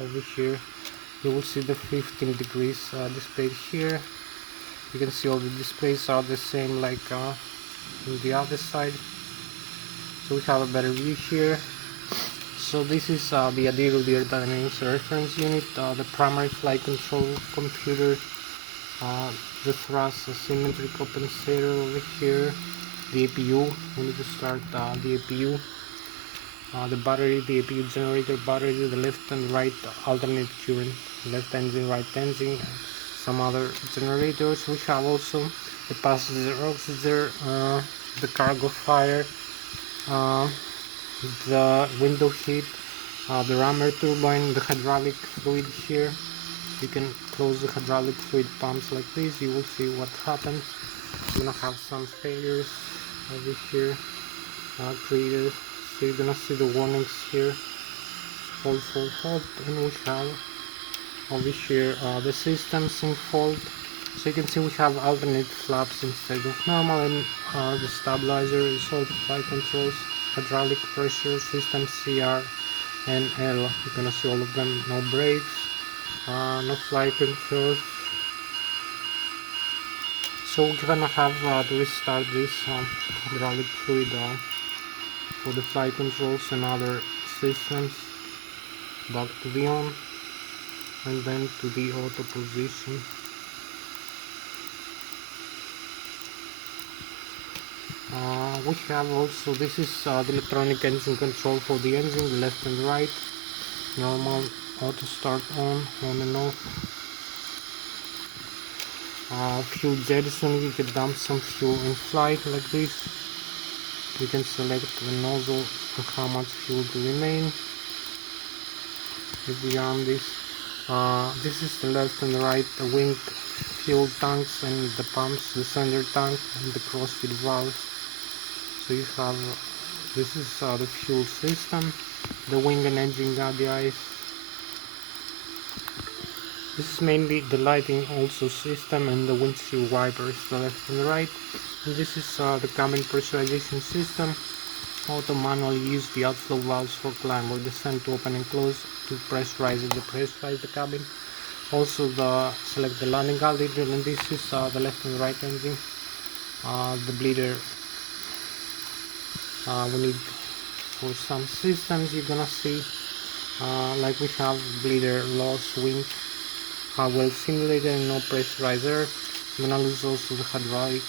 Over here you will see the 15 degrees displayed here. You can see all the displays are the same like on the other side, so we have a better view here. So this is the Adiro Aerodynamics reference unit, the primary flight control computer, the thrust asymmetry compensator over here, the APU. We need to start the APU, the battery, the APU generator battery, the left and right alternate current, left engine, right engine, some other generators. We have also the passenger oxidizer, the cargo fire, the window heat, the rammer turbine, the hydraulic fluid here. You can close the hydraulic fluid pumps like this. You will see what happens. You're gonna have some failures over here. created. So you're gonna see the warnings here, fault, fault, and we have over here the systems in fault. So you can see we have alternate flaps instead of normal, and the stabilizer is all the flight controls, hydraulic pressure, system CR and L. You're gonna see all of them. No brakes, no flight controls. So we're gonna have to restart this hydraulic fluid for the flight controls and other systems back to the on, and then to the auto position. We have also, this is the electronic engine control for the engine, the left and right, normal, auto start on and off. Fuel jettison, you can dump some fuel in flight like this. You can select the nozzle and how much fuel to remain. If we arm this, this is the left and right wing fuel tanks and the pumps, the center tank and the crossfeed valves. So you have, this is the fuel system, the wing and engine guardians. This is mainly the lighting also system and the windshield wipers, the left and right. And this is the cabin pressurization system. Auto manually use the outflow valves for climb or descent to open and close to pressurize the cabin. Also select the landing altitude, and this is the left and right engine. The bleeder we need for some systems. You're gonna see like we have bleeder loss, wing, well simulator and no pressurizer. I'm gonna lose also the hydraulic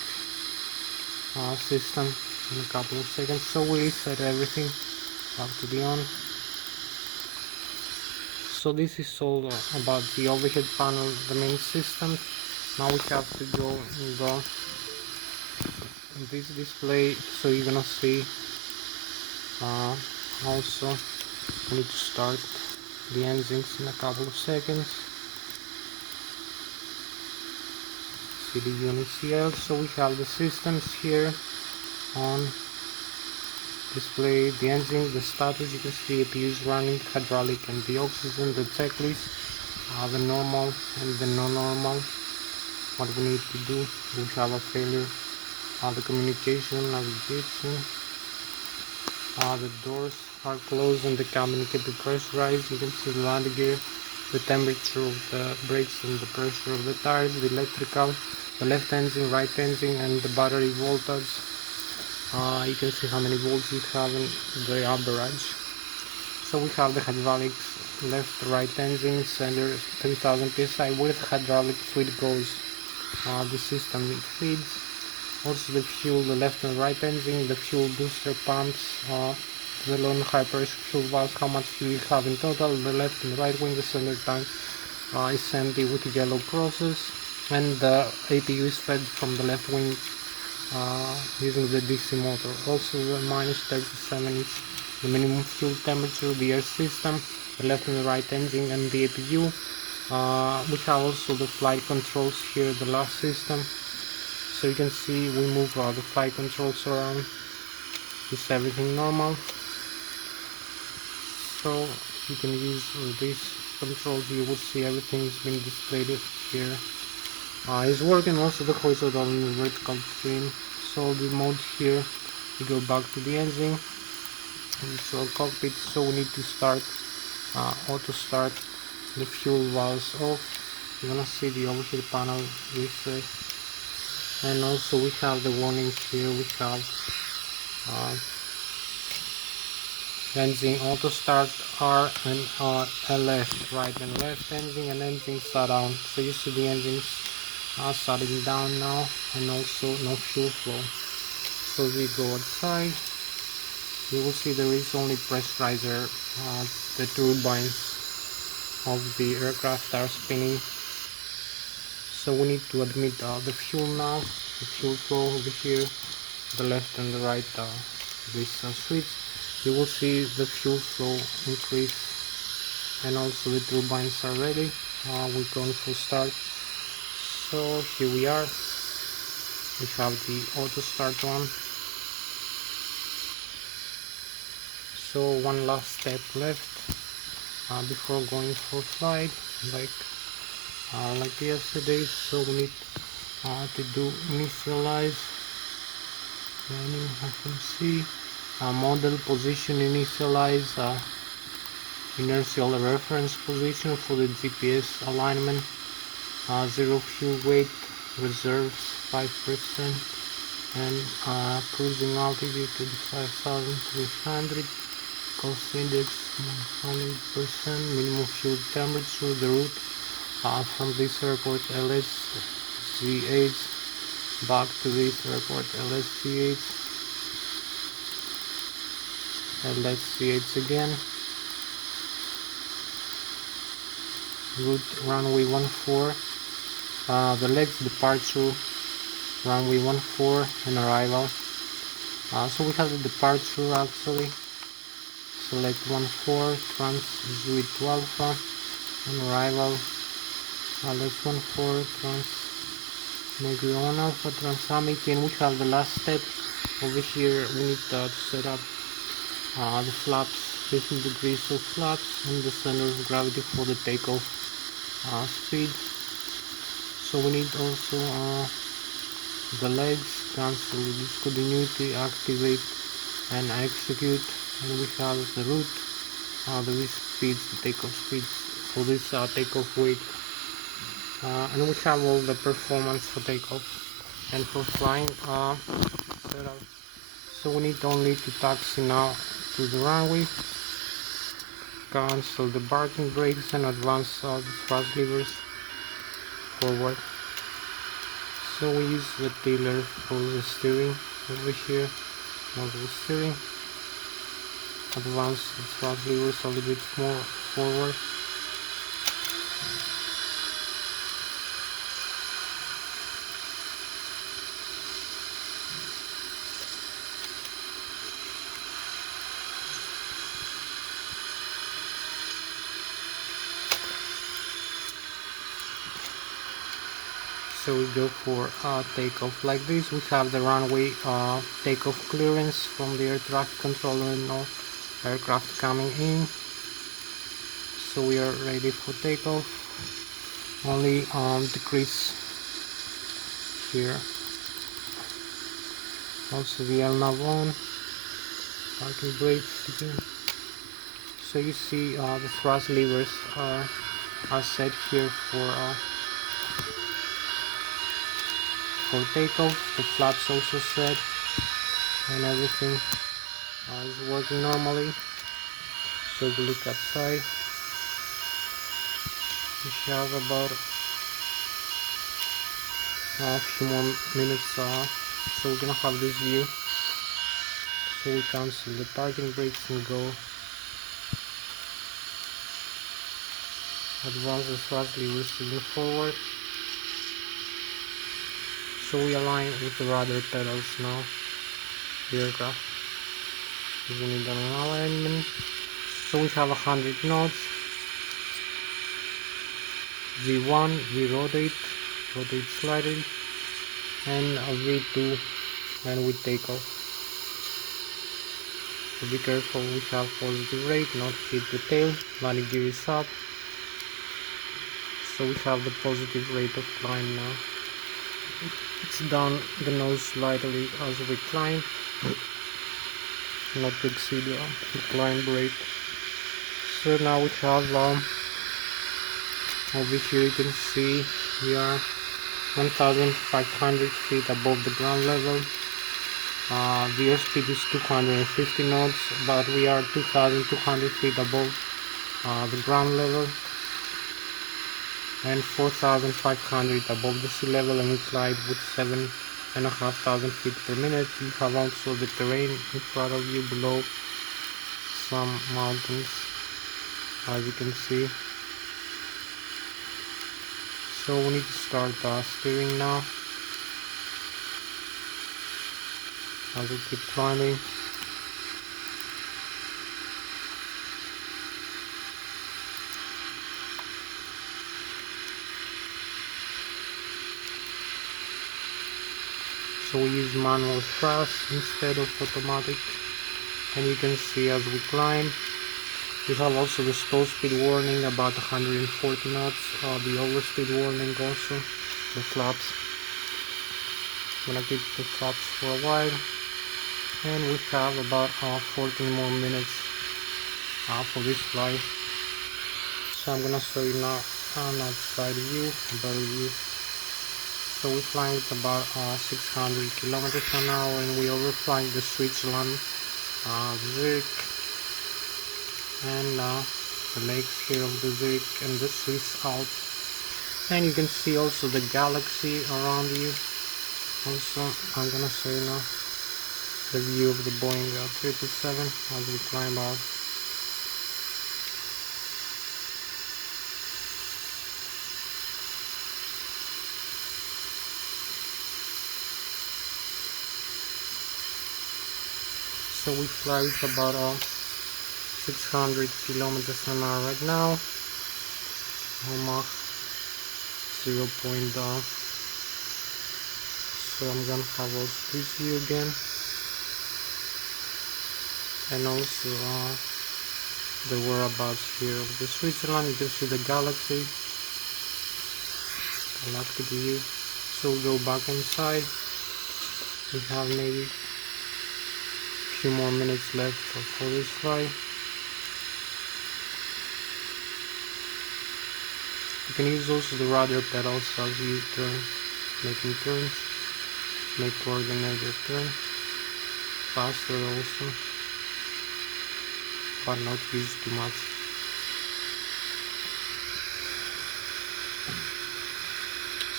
system in a couple of seconds. So we reset everything back to the on. So this is all about the overhead panel, the main system. Now we have to go in this display. So you're gonna see also we need to start the engines in a couple of seconds. See the units here. So we have the systems here on display, the engine, the status. You can see APU is running, hydraulic and the oxygen, the checklist, the normal and the non-normal. What we need to do, we have a failure, the communication, navigation, the doors are closed and the cabin can be pressurized. You can see the landing gear, the temperature of the brakes and the pressure of the tires, the electrical, the left engine, right engine and the battery voltage. You can see how many volts you have in the average. So we have the hydraulics, left, right engine, center 3000 psi. Where the hydraulic fluid goes, the system it feeds. Also the fuel, the left and right engine, the fuel booster pumps, the low and high pressure fuel valves, how much fuel you have in total, the left and right wing, the center tank is empty with yellow crosses, and the APU is fed from the left wing using the DC motor. Also the minus 37 is the minimum fuel temperature, the air system, the left and the right engine and the APU. We have also the flight controls here, the last system. So you can see we move the flight controls around. Is everything normal? So you can use these controls. You will see everything is being displayed here. It's working also the horizontal and the vertical trim. So the mode here, we go back to the engine, visual cockpit. So we need to start auto start, the fuel valves off. You're gonna see the overhead panel reset, and also we have the warnings here. We have engine auto start, R and Lszh, right and left engine, and engine shut down. So you see the engines are shutting down now, and also no fuel flow. So we go outside, you will see there is only pressurizer, the turbines of the aircraft are spinning. So we need to admit the fuel now, the fuel flow over here, the left and the right this switch. You will see the fuel flow increase, and also the turbines are ready. We're going for start. So here we are, we have the auto start on. So one last step left before going for flight, like yesterday. So we need to do initialize landing FMC, model position initialize, inertial reference position for the GPS alignment, zero fuel weight, reserves 5%, and cruising altitude 25,300, cost index 100%, minimum fuel temperature, the route from this airport LSZ8 back to this airport LSZ8 again, route runway 14, the legs departure runway 14 and arrival. So we have the departure actually. Select 14 trans 12 and arrival. Let's 14 trans Negro on Alpha Transummit, and we have the last step over here. We need to set up the flaps, 15 degrees of flaps and the center of gravity for the takeoff speed. So we need also the legs, cancel discontinuity, activate and execute, and we have the route, the speeds, the takeoff speeds for this takeoff weight, and we have all the performance for takeoff and for flying set up. So we need only to taxi now to the runway, cancel the parking brakes and advance the thrust levers forward. So we use the tiller for the steering over here, on the steering, advance the thrust levers a little bit more forward. So we go for takeoff like this. We have the runway takeoff clearance from the air traffic controller and no aircraft coming in. So we are ready for takeoff. Only decrease here. Also the LNAV on, parking brakes again. So you see the thrust levers are set here for takeoff. The flaps also set, and everything is working normally. So we look outside. We have about a few more minutes, so we're gonna have this view. So we cancel the parking brakes and go advance the thrust levers to move forward. So we align with the rudder pedals now, the aircraft. We need an alignment. So we have 100 knots. V1, we rotate slightly, and a V2 when we take off. So be careful, we have positive rate, not hit the tail, landing gear is up. So we have the positive rate of climb now. It's down the nose slightly as we climb, not to exceed the climb rate. So now we have over here you can see we are 1,500 feet above the ground level. The airspeed is 250 knots, but we are 2,200 feet above the ground level, and 4,500 above the sea level, and we glide with 7,500 feet per minute. You have also the terrain in front of you, below some mountains, as you can see. So we need to start steering now as we keep climbing. So we use manual thrust instead of automatic. and you can see as we climb. We have also the stall speed warning about 140 knots, the overspeed warning also, the flaps. I'm gonna keep the flaps for a while, and we have about 14 more minutes for this flight. So I'm gonna show you now an outside view, a better view. So we're flying with about 600 kilometers an hour, and we overflying the Switzerland, Zurich, and the lakes here of the Zurich and the Swiss Alps. And you can see also the galaxy around you. Also, I'm gonna show you now the view of the Boeing 777 as we climb out. So we fly with about 600 kilometers an hour right now. Mach 0. So I'm gonna have also this view again, and also the whereabouts here of the Switzerland. You can see the galaxy, galactic view. So we'll go back inside. We have maybe a few more minutes left for this flight. You can use also the rudder pedals as you turn, making turns, make coordinate your turn faster also, but not use too much.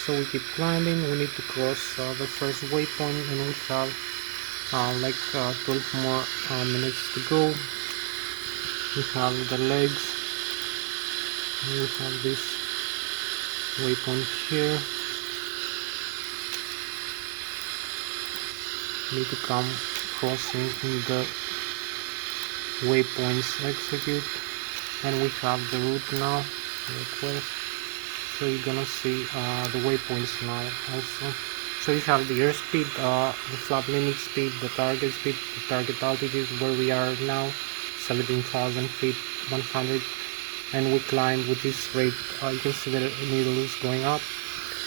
So we keep climbing. We need to cross the first waypoint, and we have like 12 more minutes to go. We have the legs, and we have this waypoint here. We need to come crossing in the waypoints execute, and we have the route now, request. So you're gonna see the waypoints now also. So you have the airspeed, the flap limit speed, the target altitude where we are now, 17,000 feet, 100, and we climb with this rate. You can see the needle is going up,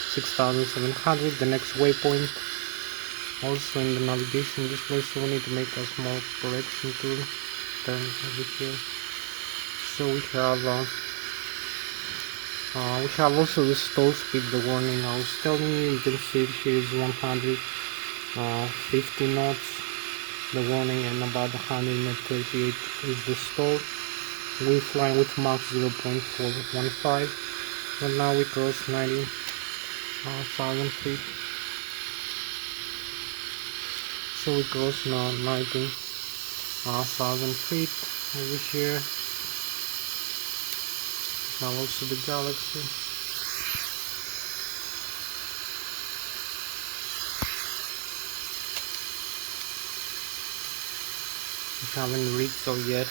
6,700. The next waypoint also in the navigation display, so we need to make a small correction to turn over here. So we have also the stall speed, the warning I was telling you. You can see here is 150 knots, the warning, and about 138 is the stall. We fly with Mach 0.415, and now we cross 90,000 feet. So we cross now 19,000 feet over here. Now also the galaxy. We haven't reached so yet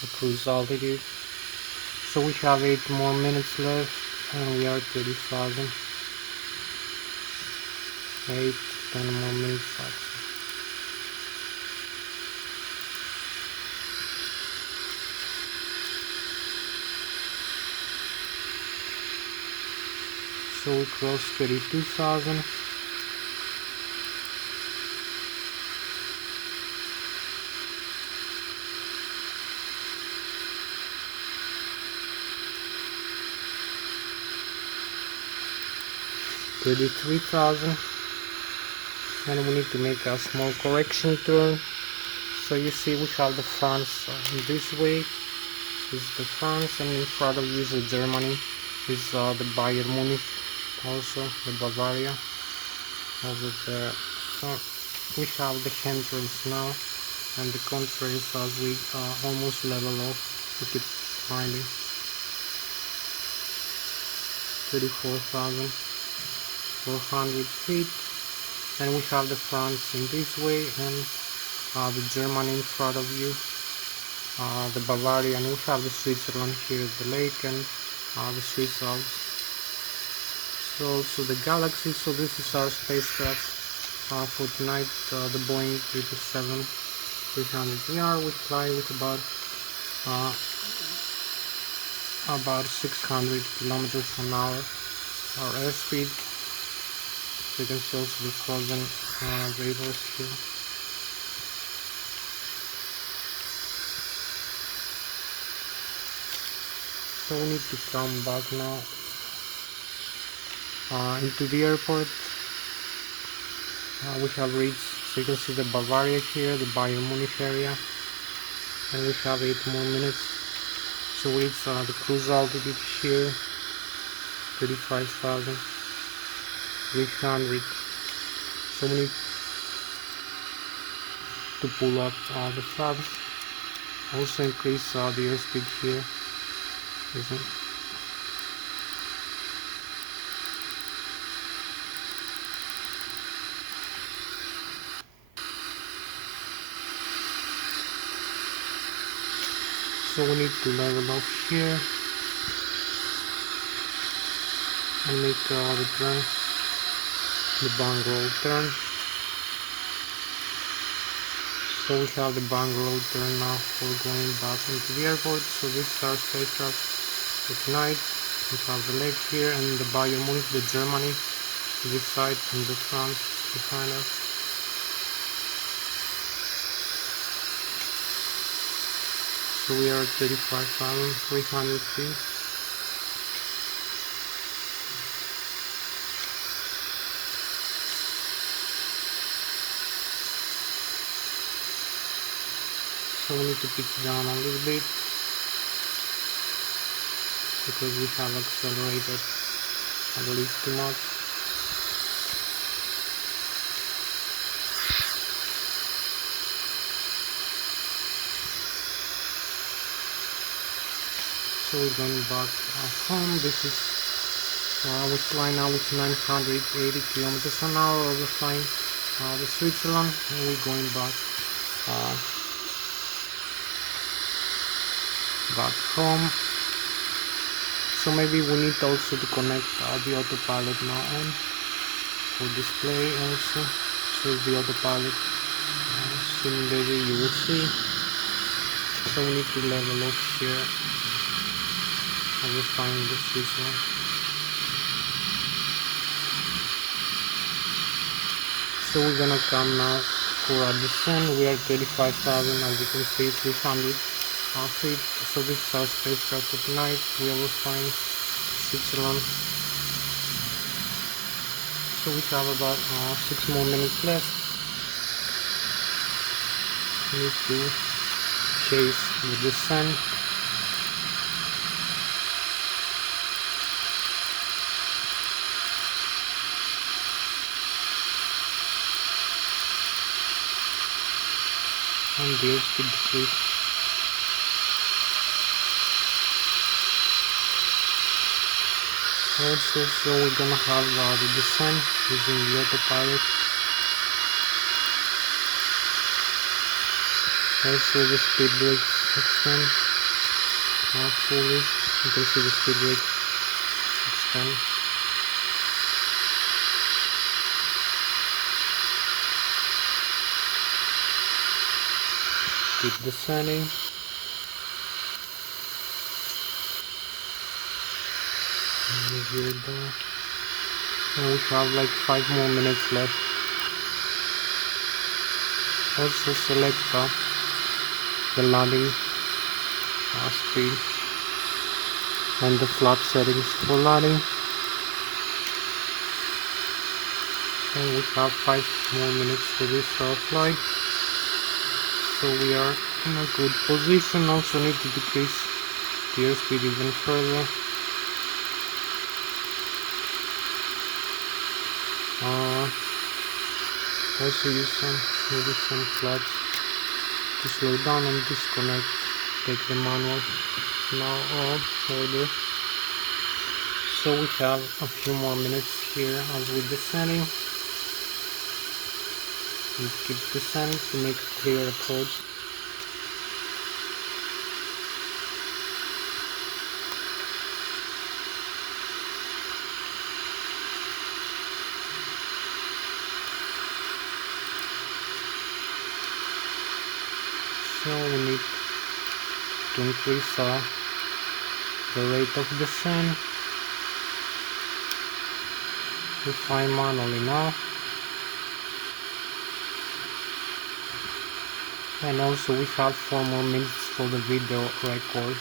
the cruise altitude. So we have 8 more minutes left, and we are 30,000. 10 more minutes actually. So we crossed 32,000. $33,000, and we need to make a small correction turn. So you see we have the France this way is the France, and in front of you is the Germany, is the Bayern Munich, also the Bavaria over there. So we have the chemtrails now and the contrails as we almost level off. We keep finding 34,400 feet, and we have the France in this way, and the Germany in front of you, the Bavaria, and we have the Switzerland here, the lake, and the Swiss Alps. So also the galaxy. So this is our spacecraft. for tonight, the Boeing 777-300ER. We fly with about 600 kilometers an hour. Our airspeed. You can see also the frozen vapors here. So we need to come back now into the airport. We have reached, so you can see the Bavaria here, the Bayern Munich area, and we have 8 more minutes. So we reach the cruise altitude here, 35,300. So we need to pull up the flaps, also increase the airspeed here. So we need to level off here and make the turn, the bang roll turn. So we have the bang roll turn now for going back into the airport. So this is our spacecraft for tonight. We have the lake here and the Bayern Munich, the Germany, this side, and the France behind us. So we are at 35,300 feet. So we need to pitch down a little bit because we have accelerated a little too much. So we're going back home. This is we fly now with 980 kilometers an hour over flying the Switzerland, and we're going back home. So maybe we need also to connect the autopilot now on for display also. So the autopilot simulator you will see. So we need to level off here. I will find the Switzerland. So we're gonna come now for a descent. We are 35,000, as you can see, 300 feet. So this is our spacecraft for tonight. We will find Switzerland. So we have about 6 more minutes left. We need to chase the descent. And the airspeed decrease. Also, so we're gonna have the descent using the autopilot. Also the speed brakes extend fully. You can see the speed brake extend. Keep descending. And here we go. And we have like 5 more minutes left. Also select the landing speed and the flap settings for landing. And we have 5 more minutes for this flight. So we are in a good position. Also need to decrease the airspeed even further. Also use maybe some flaps to slow down and disconnect. Take the manual now off order. So we have a few more minutes here as we're descending. And keep descending to make a clear approach. So we need to increase the rate of descent. We fly manually now. And also we have 4 more minutes for the video record,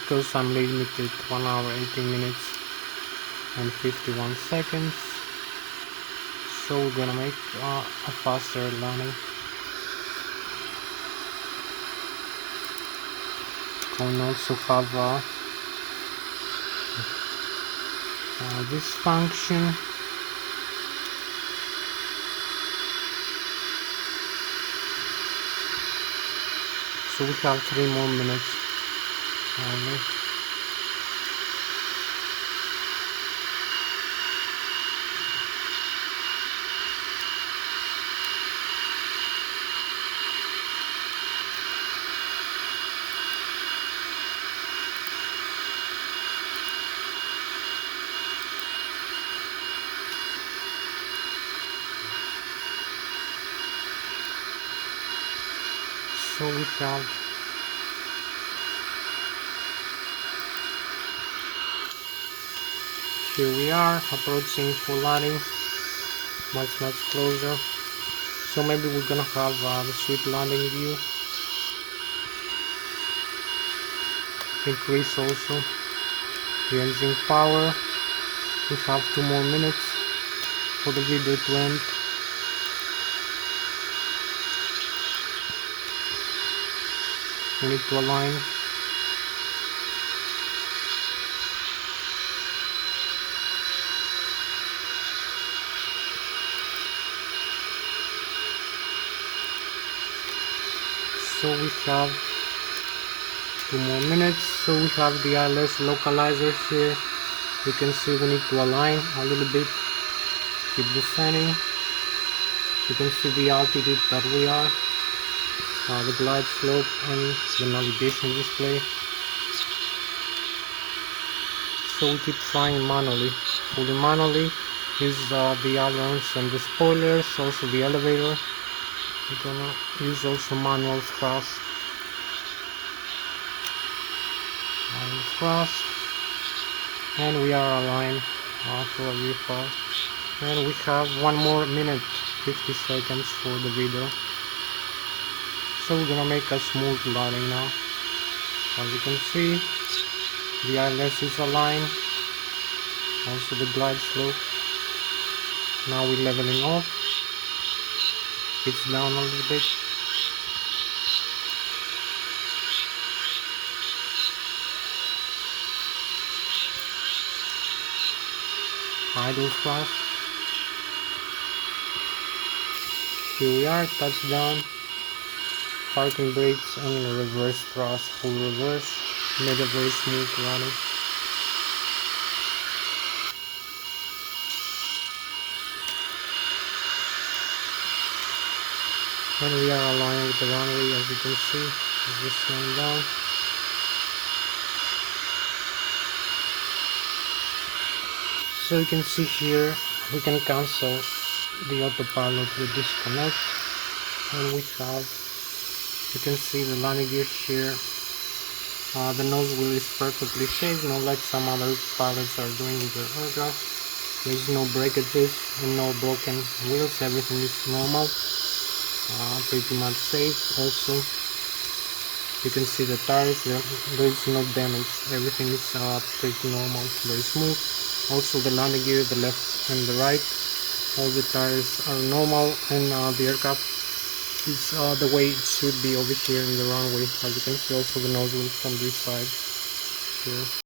because I'm limited 1 hour 18 minutes and 51 seconds. So we're gonna make a faster landing. Can also have this function. So we have 3 more minutes only. So we have here we are approaching full landing, much closer. So maybe we're gonna have the sweet landing view. Increase also the engine power. We have 2 more minutes for the video to end. We need to align. So we have 2 more minutes. So we have the Lszh localizer here. You can see we need to align a little bit, keep descending. You can see the altitude that we are, the glide slope and the navigation display. So we keep flying manually, fully manually. Use the ailerons and the spoilers, also the elevator. We're gonna use also manual thrust. And we are aligned for a VFR. And we have 1 more minute 50 seconds for the video. So we're gonna make a smooth landing now. As you can see, the Lszh is aligned, also the glide slope. Now we're leveling off. It's down a little bit. Idle thrust. Here we are, touchdown. Parking brakes and reverse thrust, full reverse. Made a very smooth landing. And we are aligned with the runway, as you can see. It's just slowing down. So you can see here, we can cancel the autopilot with disconnect, and we have, you can see the landing gear here. The nose wheel is perfectly safe, not like some other pilots are doing with their aircraft. There is no breakages and no broken wheels, everything is normal, pretty much safe. Also, you can see the tires, there is no damage, everything is pretty normal, very smooth. Also the landing gear, the left and the right, all the tires are normal, and the aircraft is the way it should be over here in the runway. As you can see, also the nose wheel from this side here.